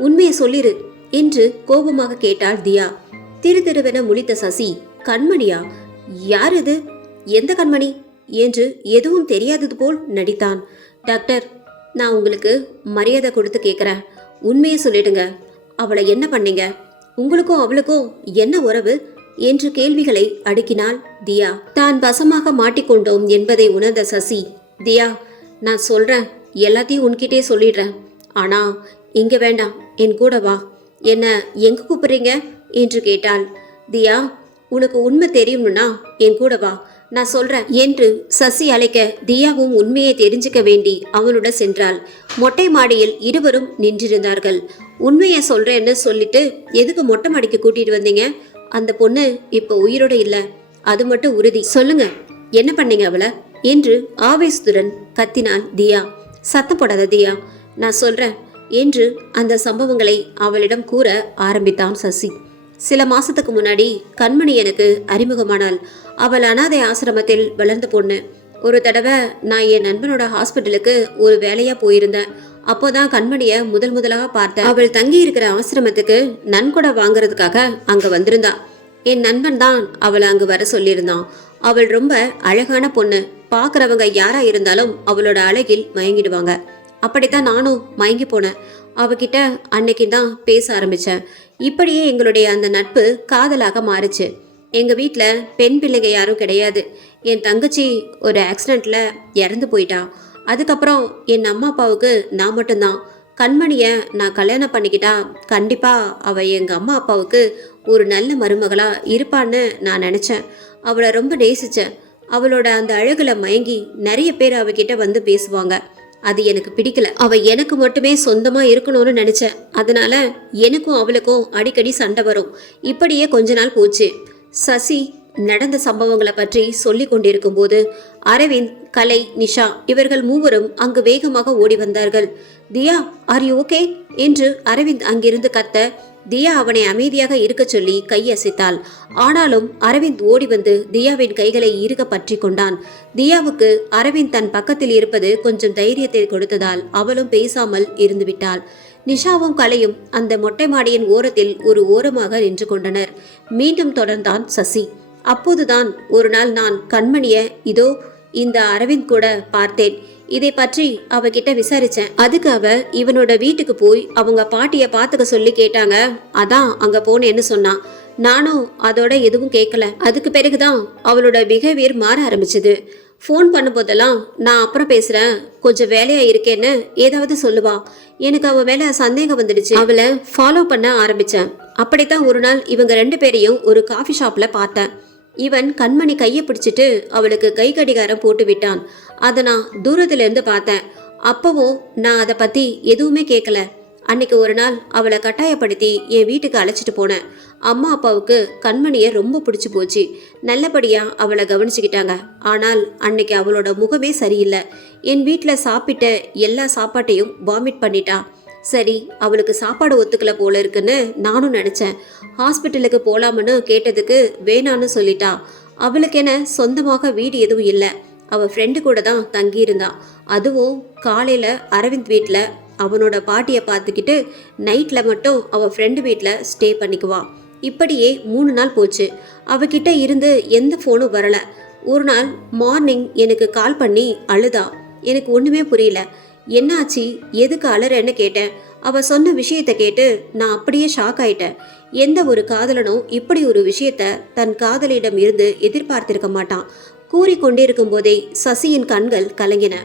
உண்மையை சொல்லிரு என்று கோபமாக கேட்டாள் தியா. திருதிருவென முழித்த சசி, கண்மணியா? யார் இது? எந்த கண்மணி என்று எதுவும் தெரியாதது போல் நடித்தான். டாக்டர், நான் உங்களுக்கு மரியாதை கொடுத்து கேட்குறேன், உண்மையை சொல்லிடுங்க. அவளை என்ன பண்ணீங்க? உங்களுக்கும் அவளுக்கும் என்ன உறவு என்று கேள்விகளை அடுக்கினாள் தியா. தான் வசமாக மாட்டிக்கொண்டோம் என்பதை உணர்ந்த சசி, தியா, நான் சொல்றேன், எல்லாத்தையும் உன்கிட்டே சொல்லிடுறேன். ஆனா இங்க வேண்டாம், என் கூட வா. என்ன எங்க கூப்பிடுறீங்க என்று கேட்டாள். தியா, உனக்கு உண்மை தெரியும்னா என் கூட வா, நான் சொல்றேன் என்று சசி அழைக்க தியாவும் உண்மையை தெரிஞ்சுக்க வேண்டி அவனுடன் சென்றாள். மொட்டை மாடியில் இருவரும் நின்றிருந்தார்கள். உண்மையை சொல்றேன்னு சொல்லிட்டு எதுக்கு மொட்டை மாடிக்கு கூட்டிட்டு வந்தீங்க? அந்த பொண்ணு இப்ப உயிரோட இல்ல, அது மட்டும் உறுதி. சொல்லுங்க, என்ன பண்ணீங்க அவளை என்று ஆவேசத்துடன் கத்தினாள் தியா. சத்தம் போடாத தியா, நான் சொல்றேன் என்று அந்த சம்பவங்களை அவளிடம் கூற ஆரம்பித்தான் சசி. சில மாசத்துக்கு முன்னாடி கண்மணி எனக்கு அறிமுகமானாள். அவள் அனாதை ஆசிரமத்தில் வளர்ந்த பொண்ணு. ஒரு தடவை நான் என் நண்பனோட ஹாஸ்பிட்டலுக்கு ஒரு வேலையா போயிருந்தேன். அப்போதான் கண்மணிய முதலாக பார்த்தேன். அவள் தங்கி இருக்கிற ஆசிரமத்துக்கு நன்கொடை வாங்குறதுக்காக அங்க வந்திருந்தா. என் நண்பன் தான் அவளை அங்கு வர சொல்லியிருந்தான். அவள் ரொம்ப அழகான பொண்ணு. பாக்குறவங்க யாரா இருந்தாலும் அவளோட அழகில் மயங்கிடுவாங்க. அப்படித்தான் நானும் மயங்கி போனேன். அவகிட்ட அன்னைக்கு தான் பேச ஆரம்பிச்சேன். இப்படியே எங்களுடைய அந்த நட்பு காதலாக மாறுச்சு. எங்க வீட்டுல பெண் பிள்ளைங்க யாரும் கிடையாது. என் தங்கச்சி ஒரு ஆக்சிடென்ட்ல இறந்து போயிட்டா. அதுக்கப்புறம் என் அம்மா அப்பாவுக்கு நான் மட்டும்தான். கண்மணிய நான் கல்யாணம் பண்ணிக்கிட்டா கண்டிப்பா அவ எங்க அம்மா அப்பாவுக்கு ஒரு நல்ல மருமகளா இருப்பான்னு நான் நினைச்சேன். அவளை ரொம்ப நேசிச்சேன். அவளோட அந்த அழகுல மயங்கி நிறைய பேர் அவகிட்ட வந்து பேசுவாங்க. அது எனக்கு பிடிக்கல. அவ எனக்கு மட்டுமே சொந்தமா இருக்கணும்னு நினைச்சேன். அதனால எனக்கும் அவளுக்கும் அடிக்கடி சண்டை வரும். இப்படியே கொஞ்ச நாள் போச்சு. சசி நடந்த சம்பவங்களை பற்றி சொல்லி கொண்டிருக்கும் போது அரவிந்த் கலை, நிஷா இவர்கள் மூவரும் அங்கு வேகமாக ஓடி வந்தார்கள். தியா, ஆர் யூ ஓகே என்று அரவிந்த் அங்கிருந்து கத்த, தியா அவனை அமைதியாக இருக்க சொல்லி கையசைத்தாள். ஆனாலும் அரவிந்த் ஓடி வந்து தியாவின் கைகளை இறுக பற்றி கொண்டான். தியாவுக்கு அரவிந்த் தன் பக்கத்தில் இருப்பது கொஞ்சம் தைரியத்தை கொடுத்ததால் அவளும் பேசாமல் இருந்து விட்டாள். நிஷாவும் கலையும் அந்த மொட்டை மாடியின் ஓரத்தில் ஒரு ஓரமாக நின்று கொண்டனர். மீண்டும் தொடர்ந்தான் சசி. அப்போதுதான் ஒரு நாள் நான் கண்மணிய இதோ இந்த அரவிந்த் கூட பார்த்தேன். இதை பற்றி அவகிட்ட விசாரிச்சேன். அதுக்கு அவ இவனோட வீட்டுக்கு போய் அவங்க பாட்டிய பாத்துக்க சொல்லி கேட்டாங்க. அதான் அங்க போனேன்னு சொன்னான். நானும் அதோட எதுவும் கேட்கல. அதுக்கு பிறகுதான் அவளோட பிஹேவியர் மாற ஆரம்பிச்சது. ஃபோன் பண்ணும்போதெல்லாம் நான் அப்புறம் பேசுறேன், கொஞ்சம் வேலையா இருக்கேன்னு ஏதாவது சொல்லுவா. எனக்கு அவ மேல சந்தேகம் வந்துடுச்சு. அவளை ஃபாலோ பண்ண ஆரம்பிச்சேன். அப்படித்தான் ஒரு நாள் இவங்க 2 பேரையும் ஒரு காஃபி ஷாப்ல பார்த்தேன். இவன் கண்மணி கையை பிடிச்சிட்டு அவளுக்கு கை கடிகாரம் போட்டு விட்டான். அதை நான் தூரத்துல இருந்து பார்த்தேன். அப்பவும் நான் அதை பத்தி எதுவுமே கேட்கல. அன்னைக்கு ஒரு நாள் அவளை கட்டாயப்படுத்தி என் வீட்டுக்கு அழைச்சிட்டு போனேன். அம்மா அப்பாவுக்கு கண்மணியை ரொம்ப பிடிச்சி போச்சு. நல்லபடியா அவளை கவனிச்சுக்கிட்டாங்க. ஆனால் அன்னைக்கு அவளோட முகமே சரியில்லை. என் வீட்டில் சாப்பிட்ட எல்லா சாப்பாட்டையும் வாமிட் பண்ணிட்டா. சரி, அவளுக்கு சாப்பாடு ஒத்துக்கல போல இருக்குன்னு நானும் நினச்சேன். ஹாஸ்பிட்டலுக்கு போகலாம்னு கேட்டதுக்கு வேணான்னு சொல்லிட்டா. அவளுக்கென சொந்தமாக வீடு எதுவும் இல்லை. அவள் ஃப்ரெண்டு கூட தான் தங்கியிருந்தா. அதுவும் காலையில் அரவிந்த் வீட்டில் அவனோட பாட்டியை பார்த்துக்கிட்டு நைட்டில் மட்டும் அவள் ஃப்ரெண்டு வீட்டில் ஸ்டே பண்ணிக்குவான். இப்படியே 3 நாள் போச்சு. அவகிட்ட இருந்து எந்த ஃபோனும் வரலை. ஒரு நாள் மார்னிங் எனக்கு கால் பண்ணி அழுதா. எனக்கு ஒன்றுமே புரியல. என்னாச்சு, எதுக்கு அலறன்னு கேட்டேன். அவ சொன்ன விஷயத்தை கேட்டு நான் அப்படியே ஷாக் ஆயிட்டேன். எந்த ஒரு காதலனும் இப்படி ஒரு விஷயத்த தன் காதலியிடம் இருந்து எதிர்பார்த்திருக்க மாட்டான். கூறிக்கொண்டிருக்கும் போதே சசியின் கண்கள் கலங்கின.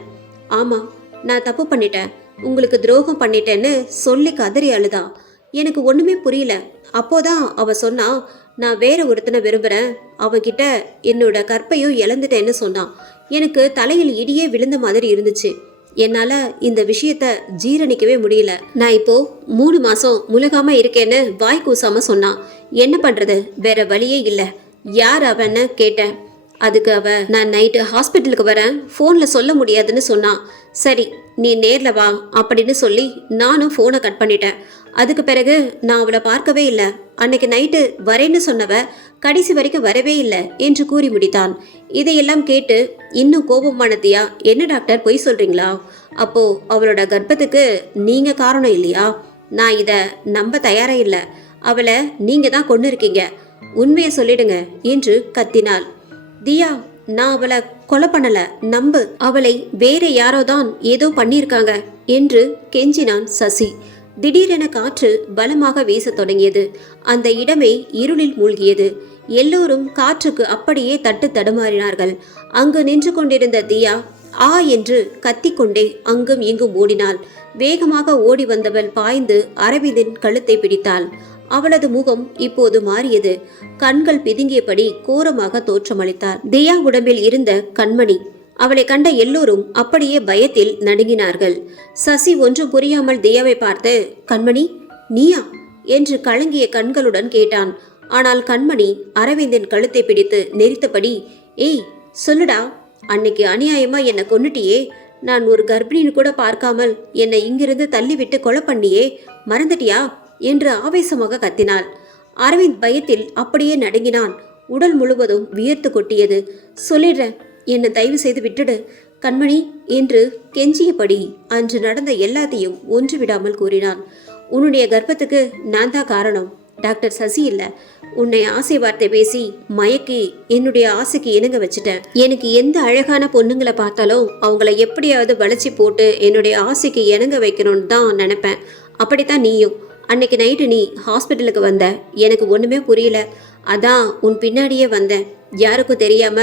ஆமா, நான் தப்பு பண்ணிட்டேன், உங்களுக்கு துரோகம் பண்ணிட்டேன்னு சொல்லி கதறி அழுதா. எனக்கு ஒண்ணுமே புரியல. அப்போதான் அவ சொன்னா, நான் வேற ஒருத்தனை விரும்புறேன், அவகிட்ட என்னோட கற்பையும் இழந்துட்டேன்னு சொன்னான். எனக்கு தலையில் இடியே விழுந்த மாதிரி இருந்துச்சு. என்னால இந்த விஷயத்த ஜீரணிக்கவே முடியல. நான் இப்போ 3 மாசம் முழுகாம இருக்கேன்னு வாய் கூசாம சொன்னான். என்ன பண்றது, வேற வழியே இல்ல. யார் அவன்னு கேட்டேன். அதுக்கு அவ, நான் நைட்டு ஹாஸ்பிட்டலுக்கு வரேன், ஃபோன்ல சொல்ல முடியாதுன்னு சொன்னான். சரி, நீ நேர்ல வா அப்படின்னு சொல்லி நானும் ஃபோனை கட் பண்ணிட்டேன். அதுக்கு பிறகு நான் அவளை பார்க்கவே இல்லை. அன்னைக்கு நைட்டு வரேன்னு சொன்னவ கடைசி வரைக்கும் வரவே இல்லை என்று கூறி முடித்தான். இதையெல்லாம் கேட்டு இன்னும் கோபமான தியா, என்ன டாக்டர் பொய் சொல்றீங்களா? அப்போ அவளோட கர்ப்பத்துக்கு நீங்க காரணம் இல்லையா? நான் இத நம்ப தயாரா இல்லை. அவளை நீங்க தான் கொண்டு இருக்கீங்க, உண்மையை சொல்லிடுங்க என்று கத்தினாள். தியா, நான் அவளை கொலை பண்ணல, நம்பு. அவளை வேற யாரோ தான் ஏதோ பண்ணியிருக்காங்க என்று கெஞ்சினான் சசி. திடீரென காற்று பலமாக வீசத் தொடங்கியது. அந்த இடமே இருளில் மூழ்கியது. எல்லோரும் காற்றுக்கு அப்படியே தட்டு தடுமாறினார்கள். அங்கு நின்று கொண்டிருந்த தியா ஆ என்று கத்திக்கொண்டே அங்கும் இங்கும் ஓடினாள். வேகமாக ஓடி வந்தவள் பாய்ந்து அரவிந்தின் கழுத்தை பிடித்தாள். அவளது முகம் இப்போது மாறியது. கண்கள் பிதுங்கியபடி கோரமாக தோற்றமளித்தாள். தியா உடம்பில் இருந்த கண்மணி. அவளை கண்ட எல்லோரும் அப்படியே பயத்தில் நடுங்கினார்கள். சசி ஒன்றும் புரியாமல் தியாவை பார்த்து, கண்மணி, நீயா என்று கலங்கிய கண்களுடன் கேட்டான். ஆனால் கண்மணி அரவிந்தின் கழுத்தை பிடித்து நெரித்தபடி, ஏய் சொல்லுடா, அன்னைக்கு அநியாயமா என்னை கொன்னுட்டியே, நான் ஒரு கர்ப்பிணின்னு கூட பார்க்காமல் என்னை இங்கிருந்து தள்ளிவிட்டு கொலை பண்ணியே, மறந்துட்டியா என்று ஆவேசமாக கத்தினாள். அரவிந்த் பயத்தில் அப்படியே நடுங்கினான். உடல் முழுவதும் வியர்த்து கொட்டியது. சொல்லிடுறேன், என்னை தயவு செய்து விட்டுடு கண்மணி என்று கெஞ்சியபடி அன்று நடந்த எல்லாத்தையும் ஒன்று விடாமல் கூறினான். உன்னுடைய கர்ப்பத்துக்கு நான் தான் காரணம், டாக்டர் சசி இல்ல. உன்னை ஆசை வார்த்தை பேசி மயக்கி என்னுடைய ஆசைக்கு இணங்க வச்சுட்டேன். எனக்கு எந்த அழகான பொண்ணுங்களை பார்த்தாலும் அவங்கள எப்படியாவது வளைச்சி போட்டு என்னுடைய ஆசைக்கு இணங்க வைக்கணும்னு தான் நினைப்பேன். அப்படித்தான் நீயும். அன்னைக்கு நைட்டு நீ ஹாஸ்பிட்டலுக்கு வந்த, எனக்கு ஒன்றுமே புரியல. அதான் உன் பின்னாடியே வந்தேன். யாருக்கும் தெரியாம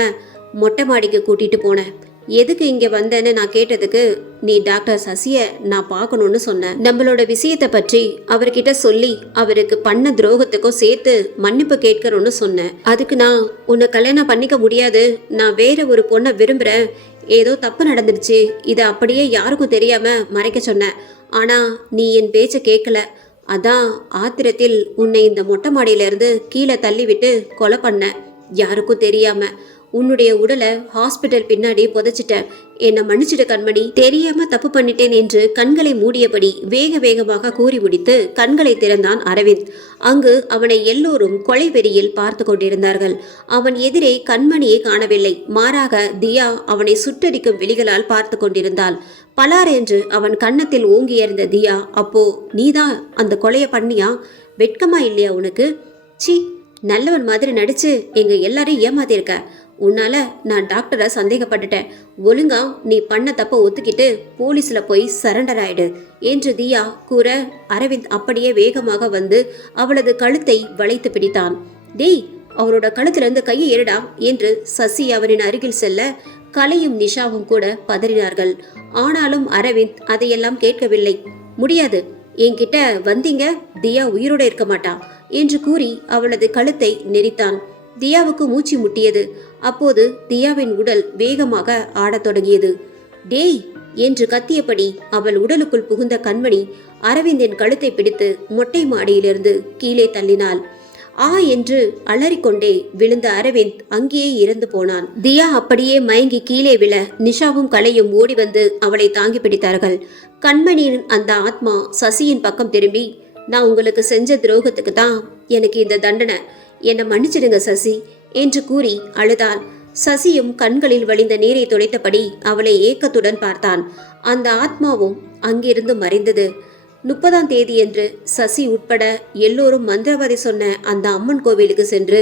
மொட்டை மாடிக்கு கூட்டிட்டு போனேன். எதுக்கு இங்க வந்தேன்னு நான் கேட்டதுக்கு நீ டாக்டர் சசிய நான் பார்க்கணும்னு சொன்னேன். நம்மளோட விஷயத்தை பற்றி அவர்கிட்ட சொல்லி அவருக்கு பண்ண துரோகத்துக்கும் சேர்த்து மன்னிப்பு கேட்கணும்னு சொன்னேன். அதுக்கு நான் உன்னை கல்யாணம் பண்ணிக்க முடியாது, நான் வேற ஒரு பொண்ணை விரும்புறேன், ஏதோ தப்பு நடந்துருச்சு, இதை அப்படியே யாருக்கும் தெரியாம மறைக்க சொன்னேன். ஆனா நீ என் பேச்ச கேட்கல. அதான் ஆத்திரத்தில் உன்னை இந்த மொட்டை மாடியில இருந்து கீழே தள்ளி விட்டு கொலை பண்ண, யாருக்கும் தெரியாம. உன்னுடைய உடலை ஹாஸ்பிட்டல் பின்னாடி புதைச்சிட்டேன். என்னை மன்னிச்சிட கண்மணி, தெரியாம தப்பு பண்ணிட்டேன் என்று கண்களை மூடியபடி வேக வேகமாக கூறி முடித்து கண்களை திறந்தான் அரவிந்த். அங்கு அவனை எல்லோரும் கொலை வெறியில் பார்த்து கொண்டிருந்தார்கள். அவன் எதிரே கண்மணியை காணவில்லை. மாறாக தியா அவனை சுட்டரிக்கும் விழிகளால் பார்த்து கொண்டிருந்தாள். பலார் என்று அவன் கன்னத்தில் ஓங்கியிருந்த தியா, அப்போ நீதான் அந்த கொலையை பண்ணியா? வெட்கமா இல்லையா உனக்கு? சி, நல்லவன் மாதிரி நடிச்சு எங்க எல்லாரையும் ஏமாத்திருக்க. உன்னால நான் டாக்டரை சந்தேகப்பட்டுட்டேன். ஒழுங்கா நீ பண்ண தப்ப ஒத்துக்கிட்டு போலீஸ்ல போய் சரண்டர் ஆயிடு என்று தியா கூற, அரவிந்த் அப்படியே வேகமாக வந்து அவளது கழுத்தை வளைத்து பிடித்தான். டேய், அவரோட கழுத்திலிருந்து கையை எடுடா என்று சசி அவரின் அருகில் செல்ல கலையும் நிஷாவும் கூட பதறினார்கள். ஆனாலும் அரவிந்த் அதையெல்லாம் கேட்கவில்லை. முடியாது, என்கிட்ட வந்தீங்க தியா உயிரோட இருக்க மாட்டா என்று கூறி அவளது கழுத்தை நெரித்தான். தியாவுக்கு மூச்சு முட்டியது. அப்போது தியாவின் உடல் வேகமாக ஆடத் தொடங்கியது. டேய் என்று கத்தியபடி அவள் உடலுக்குள் புகுந்த கண்மணி அரவிந்தின் கழுத்தை பிடித்து மொட்டை மாடியிலிருந்து கீழே தள்ளினாள். ஆ என்று அலறிக்கொண்டே விழுந்த அரவிந்த் அங்கேயே இறந்து போனான். தியா அப்படியே மயங்கி கீழே விழ நிஷாவும் கலையும் ஓடி வந்து அவளை தாங்கி பிடித்தார்கள். கண்மணியின் அந்த ஆத்மா சசியின் பக்கம் திரும்பி, நான் உங்களுக்கு செஞ்ச துரோகத்துக்கு தான் எனக்கு இந்த தண்டனை, என்னை மன்னிச்சிடுங்க சசி என்று கூறி அழுதாள். சசியும் கண்களில் வழிந்த நீரை துடைத்தபடி அவளை ஏக்கத்துடன் பார்த்தான். அந்த ஆத்மாவும் அங்கிருந்து மறைந்தது. 30ஆம் தேதியன்று சசி உட்பட எல்லோரும் மந்திரவாதி சொன்ன அந்த அம்மன் கோவிலுக்கு சென்று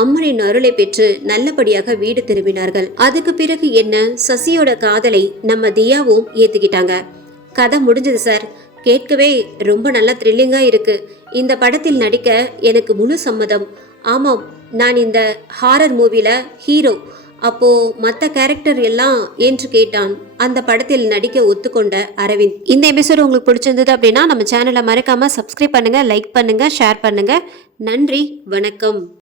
அம்மனின் அருளை பெற்று நல்லபடியாக வீடு திரும்பினார்கள். அதுக்கு பிறகு என்ன, சசியோட காதலை நம்ம தியாவும் ஏத்துக்கிட்டாங்க. கதை முடிஞ்சது சார். கேட்கவே ரொம்ப நல்ல த்ரில்லிங்கா இருக்கு. இந்த படத்தில் நடிக்க எனக்கு முழு சம்மதம். ஆமாம், நான் இந்த ஹாரர் மூவில ஹீரோ. அப்போ மற்ற கேரக்டர் எல்லாம் என்று கேட்டான். அந்த படத்தில் நடிக்க ஒத்துக்கொண்ட அரவிந்த். இந்த எபிசோடு உங்களுக்கு பிடிச்சிருந்தது அப்படின்னா நம்ம சேனலை மறக்காம சப்ஸ்கிரைப் பண்ணுங்க, லைக் பண்ணுங்க, ஷேர் பண்ணுங்க. நன்றி, வணக்கம்.